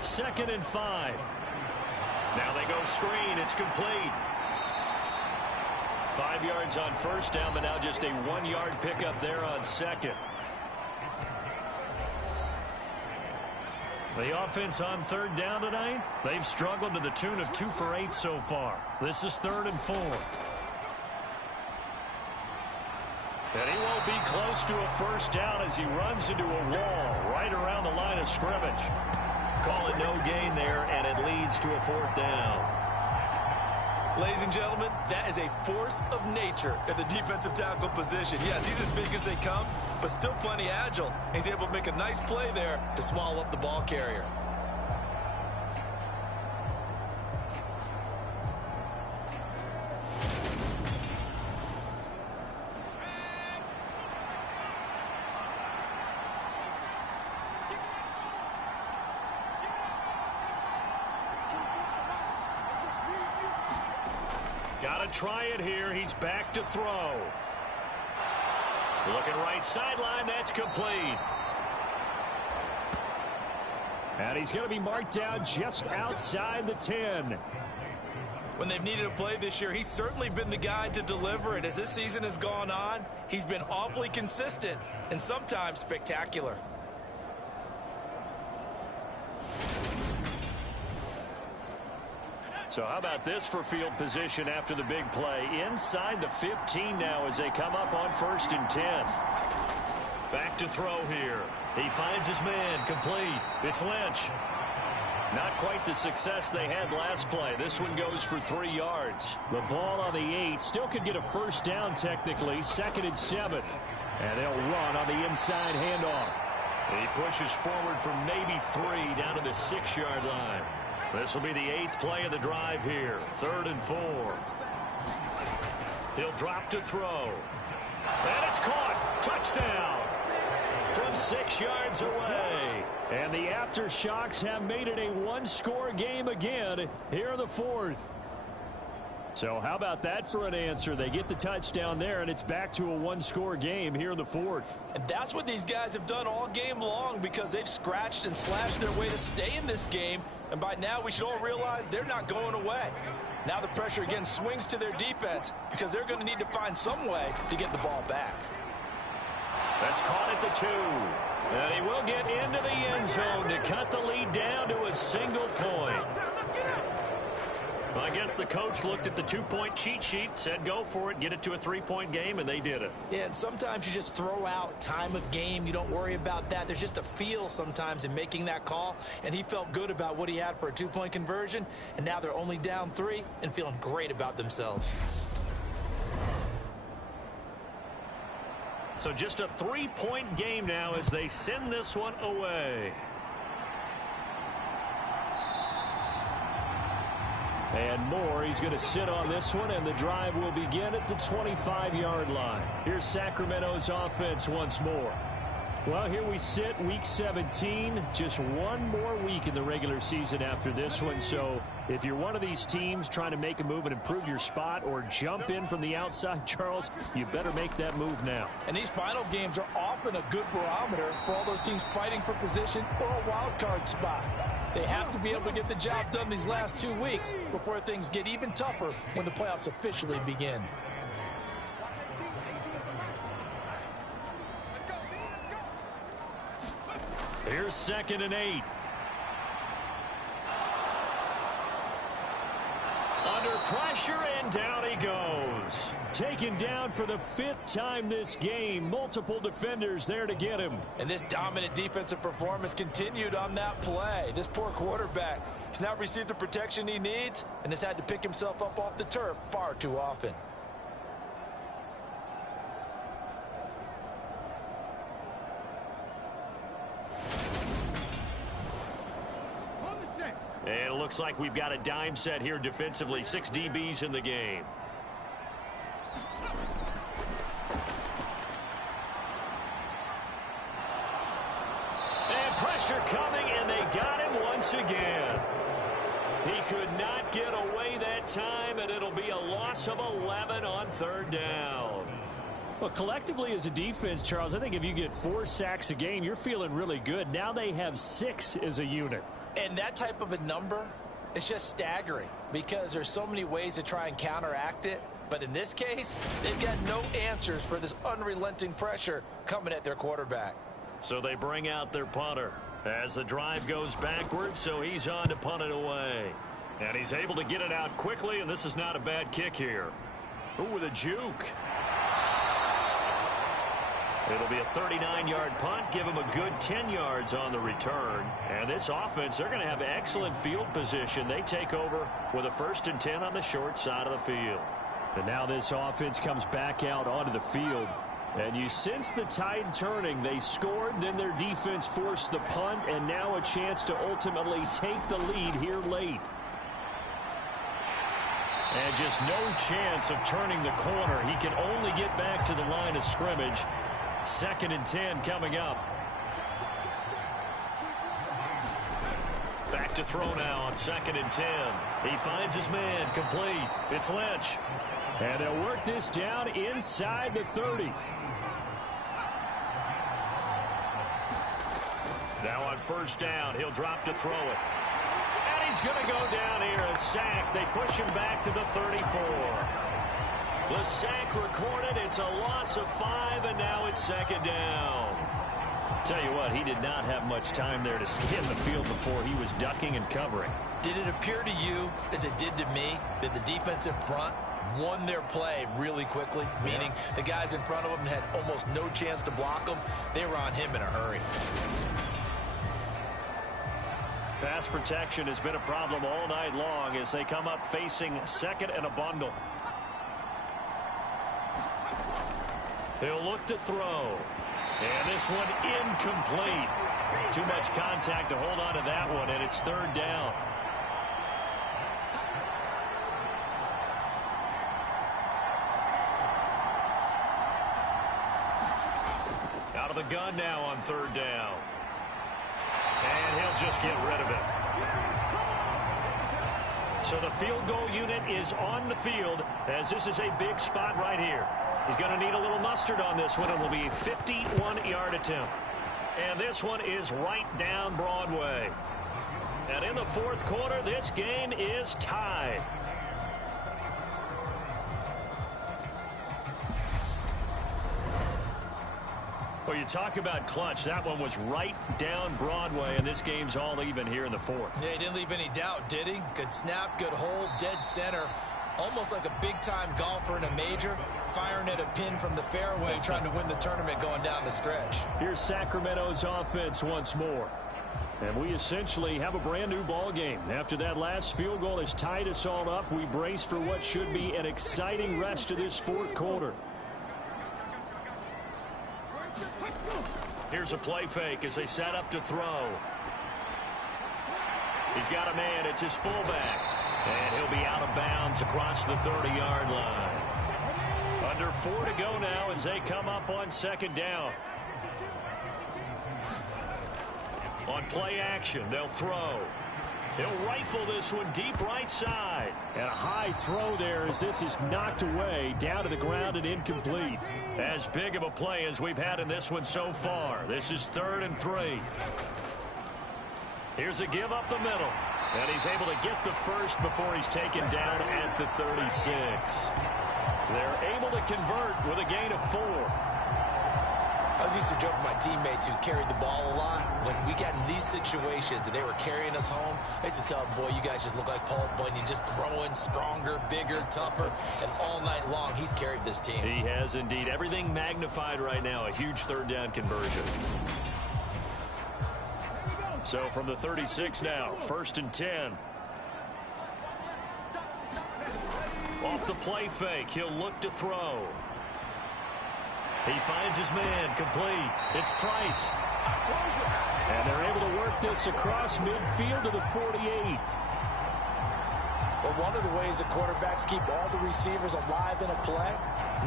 Second and 5. Now they go screen. It's complete. 5 yards on first down, but now just a 1-yard pickup there on second. The offense on third down tonight, they've struggled to the tune of 2 for 8 so far. This is 3rd and 4. And he won't be close to a first down as he runs into a wall right around the line of scrimmage. Call it no gain there, and it leads to a 4th down. Ladies and gentlemen, that is a force of nature at the defensive tackle position. Yes, he's as big as they come, but still plenty agile. He's able to make a nice play there to swallow up the ball carrier. Got to try it here. He's back to throw. Looking right sideline. That's complete. And he's going to be marked down just outside the 10. When they've needed a play this year, he's certainly been the guy to deliver it. As this season has gone on, he's been awfully consistent and sometimes spectacular. So how about this for field position after the big play? Inside the 15 now as they come up on 1st and 10. Back to throw here. He finds his man, complete. It's Lynch. Not quite the success they had last play. This one goes for 3 yards. The ball on the 8 still could get a first down technically. 2nd and 7. And they'll run on the inside handoff. He pushes forward from maybe 3 down to the 6-yard line. This will be the 8th play of the drive here. 3rd and 4. He'll drop to throw. And it's caught. Touchdown. From 6 yards away. And the aftershocks have made it a one-score game again here in the 4th. So how about that for an answer? They get the touchdown there, and it's back to a one-score game here in the 4th. And that's what these guys have done all game long because they've scratched and slashed their way to stay in this game. And by now, we should all realize they're not going away. Now the pressure again swings to their defense because they're going to need to find some way to get the ball back. That's caught at the 2. And he will get into the end zone to cut the lead down to a single point. Well, I guess the coach looked at the 2-point cheat sheet, said go for it, get it to a 3-point game, and they did it. Yeah, and sometimes you just throw out time of game. You don't worry about that. There's just a feel sometimes in making that call, and he felt good about what he had for a 2-point conversion, and now they're only down 3 and feeling great about themselves. So just a 3-point game now as they send this one away. And more, he's going to sit on this one, and the drive will begin at the 25-yard line. Here's Sacramento's offense once more. Well, here we sit, week 17. Just one more week in the regular season after this one. So if you're one of these teams trying to make a move and improve your spot or jump in from the outside, Charles, you better make that move now. And these final games are often a good barometer for all those teams fighting for position or a wild card spot. They have to be able to get the job done these last 2 weeks before things get even tougher when the playoffs officially begin. Here's 2nd and 8. Under pressure, and down he goes. Taken down for the 5th time this game. Multiple defenders there to get him. And this dominant defensive performance continued on that play. This poor quarterback has not received the protection he needs and has had to pick himself up off the turf far too often. And it looks like we've got a dime set here defensively. 6 DBs in the game. And pressure coming, and they got him once again. He could not get away that time, and it'll be a loss of 11 on 3rd down. Well, collectively as a defense, Charles, I think if you get 4 sacks a game, you're feeling really good. Now they have 6 as a unit. And that type of a number is just staggering because there's so many ways to try and counteract it. But in this case, they've got no answers for this unrelenting pressure coming at their quarterback. So they bring out their punter. As the drive goes backwards, so he's on to punt it away. And he's able to get it out quickly, and this is not a bad kick here. Ooh, with a juke. It'll be a 39-yard punt, give him a good 10 yards on the return. And this offense, they're going to have excellent field position. They take over with a 1st and 10 on the short side of the field. And now this offense comes back out onto the field. And you sense the tide turning. They scored, then their defense forced the punt, and now a chance to ultimately take the lead here late. And just no chance of turning the corner. He can only get back to the line of scrimmage. 2nd and 10 coming up. Back to throw now on 2nd and 10. He finds his man, complete. It's Lynch. And they'll work this down inside the 30. Now on 1st down, he'll drop to throw it. And he's going to go down here, a sack. They push him back to the 34. The sack recorded. It's a loss of 5, and now it's 2nd down. Tell you what, he did not have much time there to scan the field before he was ducking and covering. Did it appear to you, as it did to me, that the defensive front won their play really quickly? Meaning the guys in front of him had almost no chance to block him. They were on him in a hurry. Pass protection has been a problem all night long as they come up facing 2nd and a bundle. He'll look to throw. And this one incomplete. Too much contact to hold on to that one, and it's 3rd down. Out of the gun now on 3rd down. And he'll just get rid of it. So the field goal unit is on the field as this is a big spot right here. He's going to need a little mustard on this one. It will be a 51-yard attempt. And this one is right down Broadway. And in the 4th quarter, this game is tied. Well, you talk about clutch. That one was right down Broadway, and this game's all even here in the 4th. Yeah, he didn't leave any doubt, did he? Good snap, good hold, dead center. Almost like a big-time golfer in a major, firing at a pin from the fairway, trying to win the tournament going down the stretch. Here's Sacramento's offense once more. And we essentially have a brand-new ball game. After that last field goal has tied us all up, we brace for what should be an exciting rest of this 4th quarter. Here's a play fake as they set up to throw. He's got a man. It's his fullback. And he'll be out of bounds across the 30-yard line. Under 4 to go now as they come up on 2nd down. On play action, they'll throw. He'll rifle this one deep right side. And a high throw there as this is knocked away down to the ground and incomplete. As big of a play as we've had in this one so far. This is 3rd and 3. Here's a give up the middle. And he's able to get the first before he's taken down at the 36. They're able to convert with a gain of 4. I was used to joke with my teammates who carried the ball a lot. When we got in these situations and they were carrying us home, I used to tell them, boy, you guys just look like Paul Bunyan, just growing stronger, bigger, tougher. And all night long, he's carried this team. He has indeed. Everything magnified right now. A huge 3rd down conversion. So from the 36 now, 1st and 10. Off the play fake, he'll look to throw. He finds his man, complete. It's Price. And they're able to work this across midfield to the 48. But one of the ways the quarterbacks keep all the receivers alive in a play,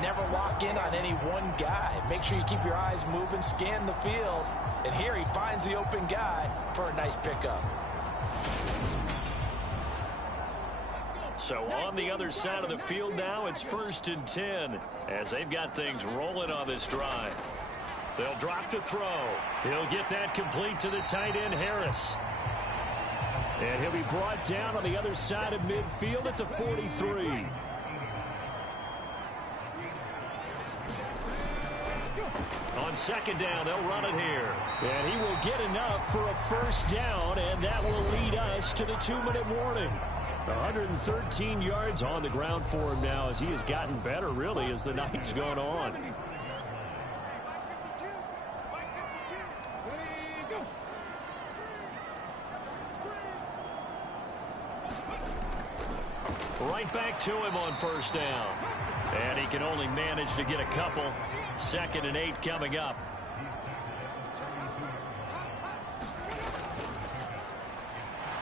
never lock in on any one guy. Make sure you keep your eyes moving, scan the field. And here he finds the open guy for a nice pickup. So on the other side of the field now, it's 1st and 10 as they've got things rolling on this drive. They'll drop to throw. He'll get that complete to the tight end, Harris. And he'll be brought down on the other side of midfield at the 43. On second down, they'll run it here. And he will get enough for a first down, and that will lead us to the 2-minute warning. 113 yards on the ground for him now as he has gotten better, really, as the night's gone on. Right back to him on first down. And he can only manage to get a couple. 2nd and 8 coming up.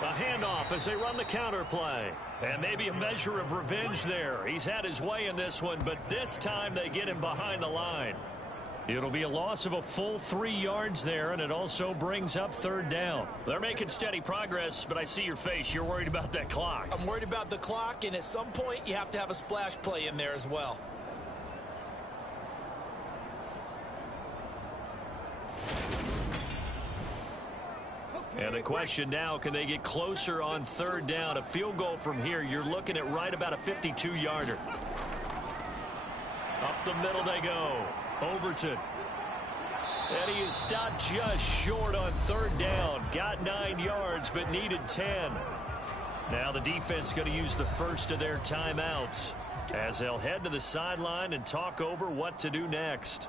A handoff as they run the counter play. And maybe a measure of revenge there. He's had his way in this one, but this time they get him behind the line. It'll be a loss of a full 3 yards there, and it also brings up 3rd down. They're making steady progress, but I see your face. You're worried about that clock. I'm worried about the clock, and at some point you have to have a splash play in there as well. And the question now, can they get closer on 3rd down? A field goal from here, you're looking at right about a 52-yarder. Up the middle they go. Overton. And he is stopped just short on 3rd down. Got 9 yards, but needed 10. Now the defense going to use the first of their timeouts as they'll head to the sideline and talk over what to do next.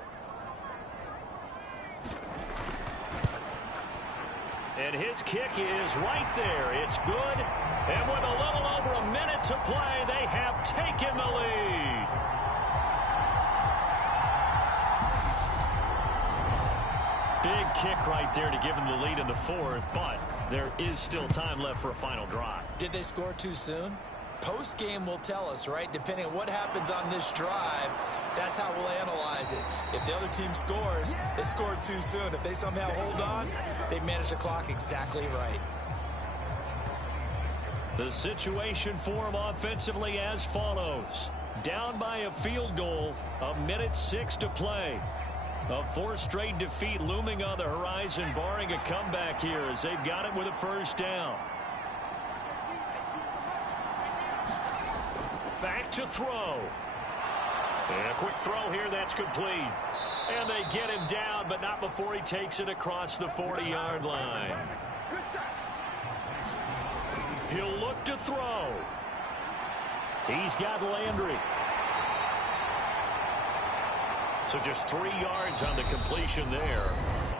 And his kick is right there. It's good. And with a little over a minute to play, they have taken the lead. Big kick right there to give them the lead in the 4th, but there is still time left for a final drive. Did they score too soon? Post-game will tell us, right? Depending on what happens on this drive, that's how we'll analyze it. If the other team scores, they scored too soon. If they somehow hold on, they manage the clock exactly right. The situation for them offensively as follows. Down by a field goal, 1:06 to play. A 4th straight defeat looming on the horizon, barring a comeback here as they've got it with a first down. Back to throw. And a quick throw here, that's complete. And they get him down, but not before he takes it across the 40-yard line. He'll look to throw. He's got Landry. So just 3 yards on the completion there.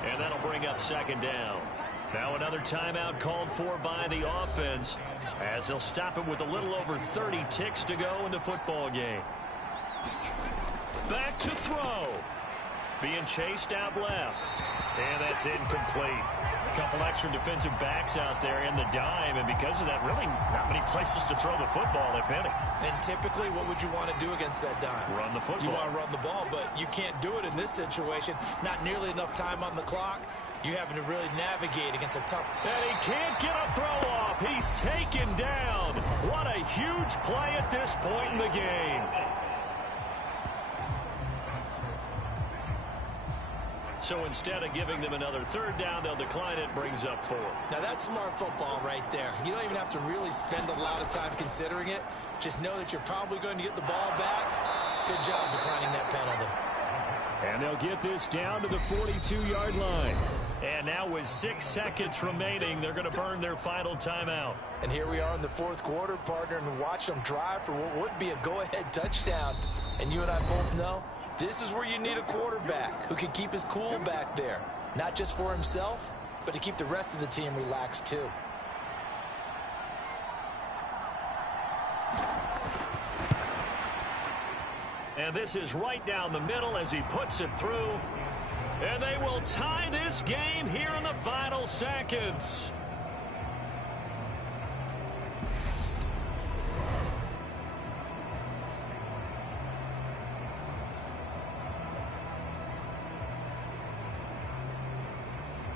And that'll bring up 2nd down. Now another timeout called for by the offense as they'll stop it with a little over 30 ticks to go in the football game. Back to throw. Being chased out left. And that's incomplete. A couple extra defensive backs out there in the dime, and because of that, really not many places to throw the football, if any. And typically, what would you want to do against that dime? Run the football. You want to run the ball, but you can't do it in this situation. Not nearly enough time on the clock. You having to really navigate against a tough... And he can't get a throw off. He's taken down. What a huge play at this point in the game. So instead of giving them another 3rd down, they'll decline it, brings up 4. Now that's smart football right there. You don't even have to really spend a lot of time considering it. Just know that you're probably going to get the ball back. Good job declining that penalty. And they'll get this down to the 42-yard line. And now with 6 seconds remaining, they're going to burn their final timeout. And here we are in the 4th quarter, partner, and watch them drive for what would be a go-ahead touchdown. And you and I both know this is where you need a quarterback who can keep his cool back there. Not just for himself, but to keep the rest of the team relaxed too. And this is right down the middle as he puts it through. And they will tie this game here in the final seconds.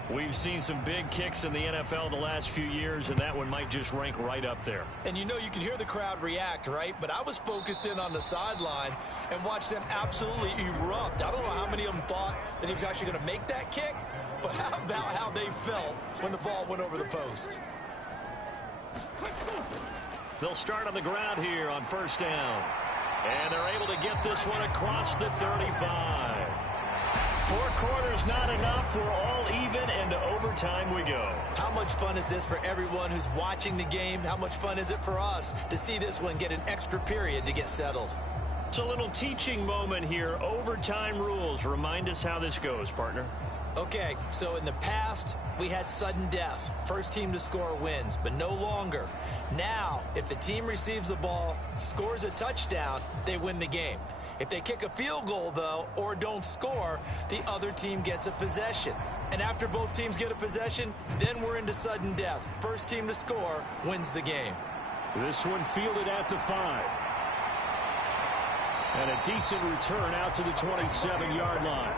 We've seen some big kicks in the NFL the last few years, and that one might just rank right up there. And you know, you can hear the crowd react, right? But I was focused in on the sideline and watched them absolutely erupt. I don't know how many of them thought that he was actually going to make that kick, but how about how they felt when the ball went over the post? They'll start on the ground here on first down. And they're able to get this one across the 35. 4 quarters not enough. We're all even, and to overtime we go. How much fun is this for everyone who's watching the game? How much fun is it for us to see this one get an extra period to get settled? It's a little teaching moment here. Overtime rules. Remind us how this goes, partner. Okay, so in the past, we had sudden death. First team to score wins, but no longer. Now, if the team receives the ball, scores a touchdown, they win the game. If they kick a field goal, though, or don't score, the other team gets a possession. And after both teams get a possession, then we're into sudden death. First team to score wins the game. This one fielded at the 5. And a decent return out to the 27-yard line.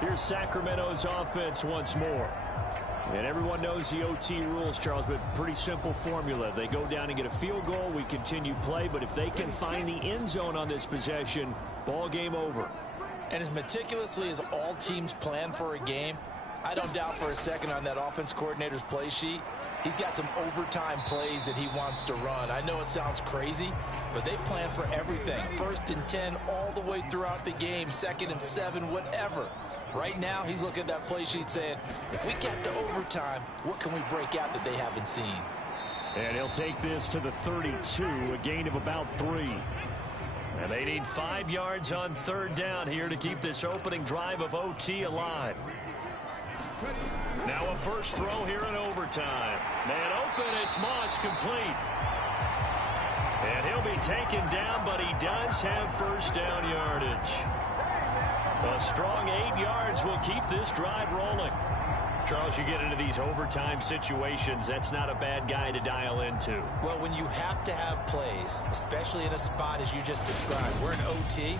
Here's Sacramento's offense once more. And everyone knows the OT rules, Charles, but pretty simple formula. They go down and get a field goal, we continue play, but if they can find the end zone on this possession, ball game over. And as meticulously as all teams plan for a game, I don't doubt for a second on that offense coordinator's play sheet, he's got some overtime plays that he wants to run. I know it sounds crazy, but they plan for everything. 1st and 10 all the way throughout the game, 2nd and 7, whatever. Right now, he's looking at that play sheet saying, if we get to overtime, what can we break out that they haven't seen? And he'll take this to the 32, a gain of about 3. And they need 5 yards on 3rd down here to keep this opening drive of OT alive. Now a first throw here in overtime. Man open, it's Moss, complete. And he'll be taken down, but he does have first down yardage. A strong 8 yards will keep this drive rolling. Charles, you get into these overtime situations, that's not a bad guy to dial into. Well, when you have to have plays, especially in a spot as you just described, we're in OT,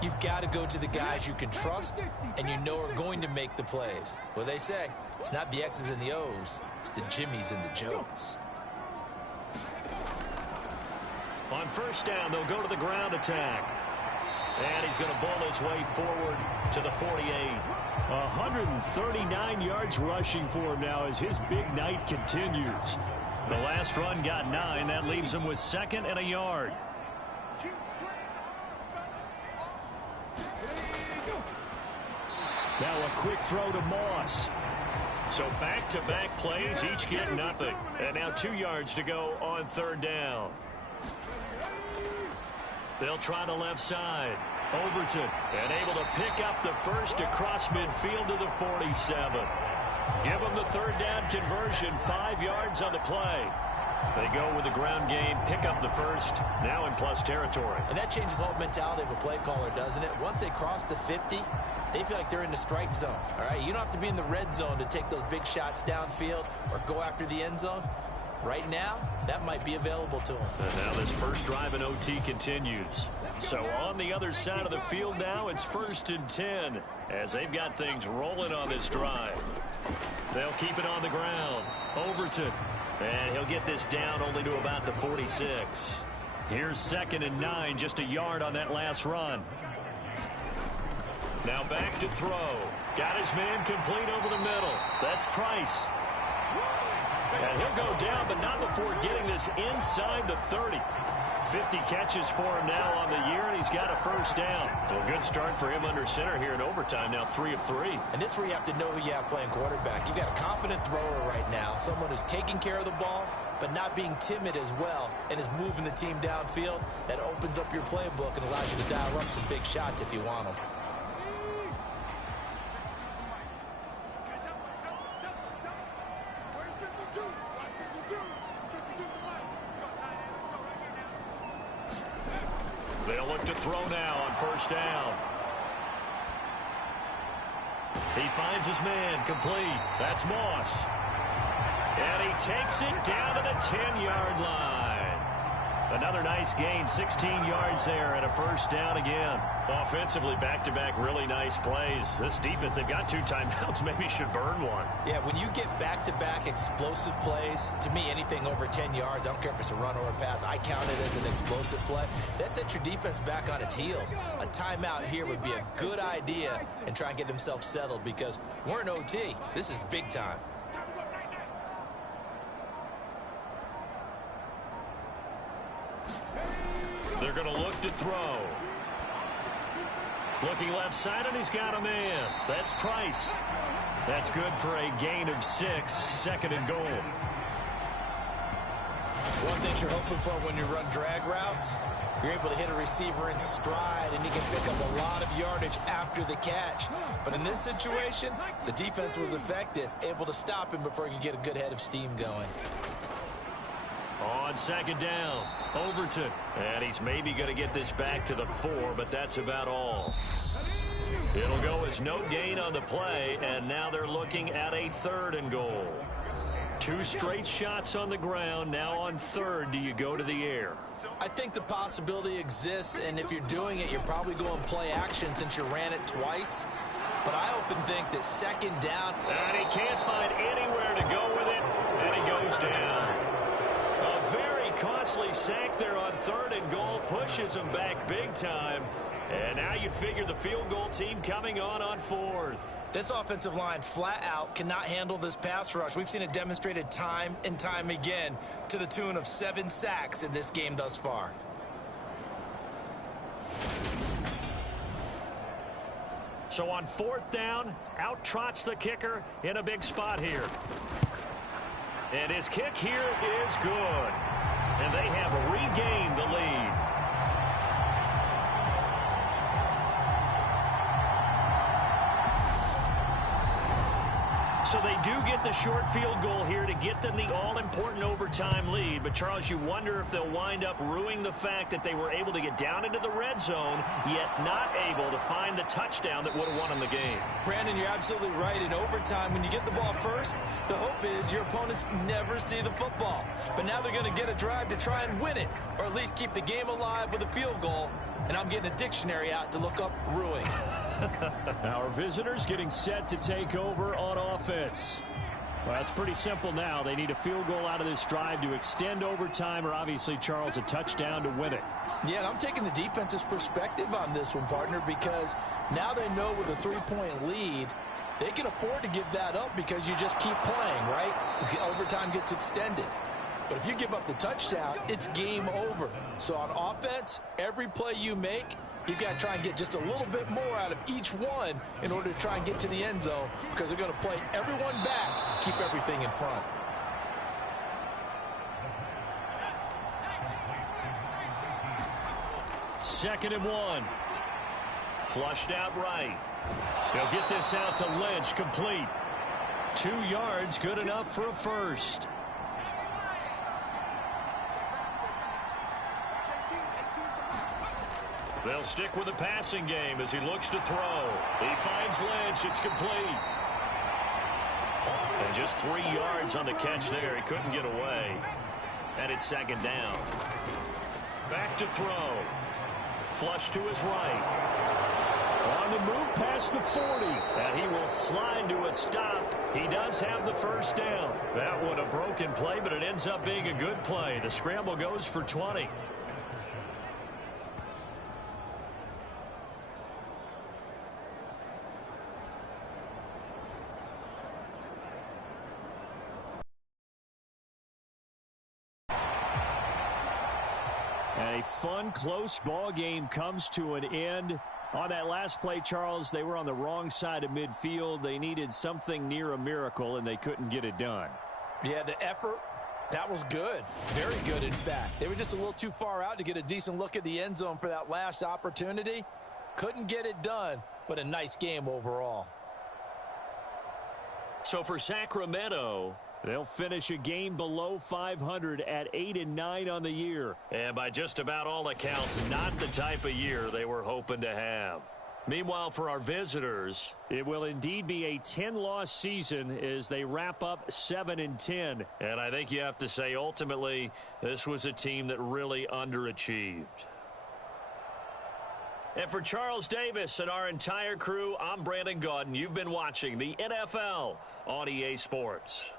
you've got to go to the guys you can trust and you know are going to make the plays. Well, they say it's not the X's and the O's, it's the Jimmies and the Joes. On first down, they'll go to the ground attack. And he's going to bowl his way forward to the 48. 139 yards rushing for him now as his big night continues. The last run got 9. That leaves him with 2nd and a yard. Now a quick throw to Moss. So back-to-back plays, each get nothing. And now 2 yards to go on 3rd down. They'll try the left side. Overton, and able to pick up the first across midfield to the 47. Give them the 3rd down conversion, 5 yards on the play. They go with the ground game, pick up the first, now in plus territory. And that changes the whole mentality of a play caller, doesn't it? Once they cross the 50, they feel like they're in the strike zone, all right? You don't have to be in the red zone to take those big shots downfield or go after the end zone. Right now, that might be available to them. And now this first drive in OT continues. So on the other side of the field now, it's 1st and 10 as they've got things rolling on this drive. They'll keep it on the ground. Overton, and he'll get this down only to about the 46. Here's 2nd and 9, just a yard on that last run. Now back to throw. Got his man complete over the middle. That's Price. And he'll go down, but not before getting this inside the 30. 50 catches for him now on the year, and he's got a first down. Well, good start for him under center here in overtime, now 3 of 3. And this is where you have to know who you have playing quarterback. You've got a confident thrower right now, someone who's taking care of the ball, but not being timid as well, and is moving the team downfield. That opens up your playbook and allows you to dial up some big shots if you want them. They'll look to throw now on first down. He finds his man complete. That's Moss. And he takes it down to the 10-yard line. Another nice gain, 16 yards there, and a first down again. Offensively, back-to-back really nice plays. This defense, they've got 2 timeouts, maybe should burn one. Yeah, when you get back-to-back explosive plays, to me, anything over 10 yards, I don't care if it's a run or a pass, I count it as an explosive play. That sets your defense back on its heels. A timeout here would be a good idea and try and get themselves settled because we're in OT. This is big time. They're going to look to throw. Looking left side, and he's got a man. That's Price. That's good for a gain of 6, second and goal. One thing you're hoping for when you run drag routes, you're able to hit a receiver in stride, and he can pick up a lot of yardage after the catch. But in this situation, the defense was effective, able to stop him before he could get a good head of steam going. On second down, Overton. And he's maybe going to get this back to the 4, but that's about all. It'll go as no gain on the play, and now they're looking at a 3rd and goal. 2 straight shots on the ground. Now on 3rd, do you go to the air? I think the possibility exists, and if you're doing it, you're probably going play action since you ran it twice. But I often think that 2nd down. And he can't find anywhere to go with it, and he goes down. A very costly sack there on 3rd and goal pushes him back big time. And now you figure the field goal team coming on 4th. This offensive line flat out cannot handle this pass rush. We've seen it demonstrated time and time again to the tune of 7 sacks in this game thus far. So on 4th down, out trots the kicker in a big spot here. And his kick here is good. And they have regained the lead. So they do get the short field goal here to get them the all-important overtime lead. But, Charles, you wonder if they'll wind up ruining the fact that they were able to get down into the red zone, yet not able to find the touchdown that would have won them the game. Brandon, you're absolutely right. In overtime, when you get the ball first, the hope is your opponents never see the football. But now they're going to get a drive to try and win it, or at least keep the game alive with a field goal. And I'm getting a dictionary out to look up ruining. Our visitors getting set to take over on offense. Well, it's pretty simple now. They need a field goal out of this drive to extend overtime, or obviously, Charles, a touchdown to win it. Yeah, and I'm taking the defense's perspective on this one, partner, because now they know with a 3-point lead, they can afford to give that up because you just keep playing, right? The overtime gets extended. But if you give up the touchdown, it's game over. So on offense, every play you make, you've got to try and get just a little bit more out of each one in order to try and get to the end zone, because they're going to play everyone back, keep everything in front. Second and 1. Flushed out right. They'll get this out to Lynch, complete. 2 yards, good enough for a first. They'll stick with the passing game as he looks to throw. He finds Lynch. It's complete. And just 3 yards on the catch there. He couldn't get away. And it's second down. Back to throw. Flush to his right. On the move past the 40. And he will slide to a stop. He does have the first down. That one a broken play, but it ends up being a good play. The scramble goes for 20. And a fun, close ball game comes to an end. On that last play, Charles, they were on the wrong side of midfield. They needed something near a miracle, and they couldn't get it done. Yeah, the effort, that was good. Very good, in fact. They were just a little too far out to get a decent look at the end zone for that last opportunity. Couldn't get it done, but a nice game overall. So for Sacramento, they'll finish a game below 500 at 8-9 on the year. And by just about all accounts, not the type of year they were hoping to have. Meanwhile, for our visitors, it will indeed be a 10-loss season as they wrap up 7-10. And I think you have to say, ultimately, this was a team that really underachieved. And for Charles Davis and our entire crew, I'm Brandon Gaudin. You've been watching the NFL on EA Sports.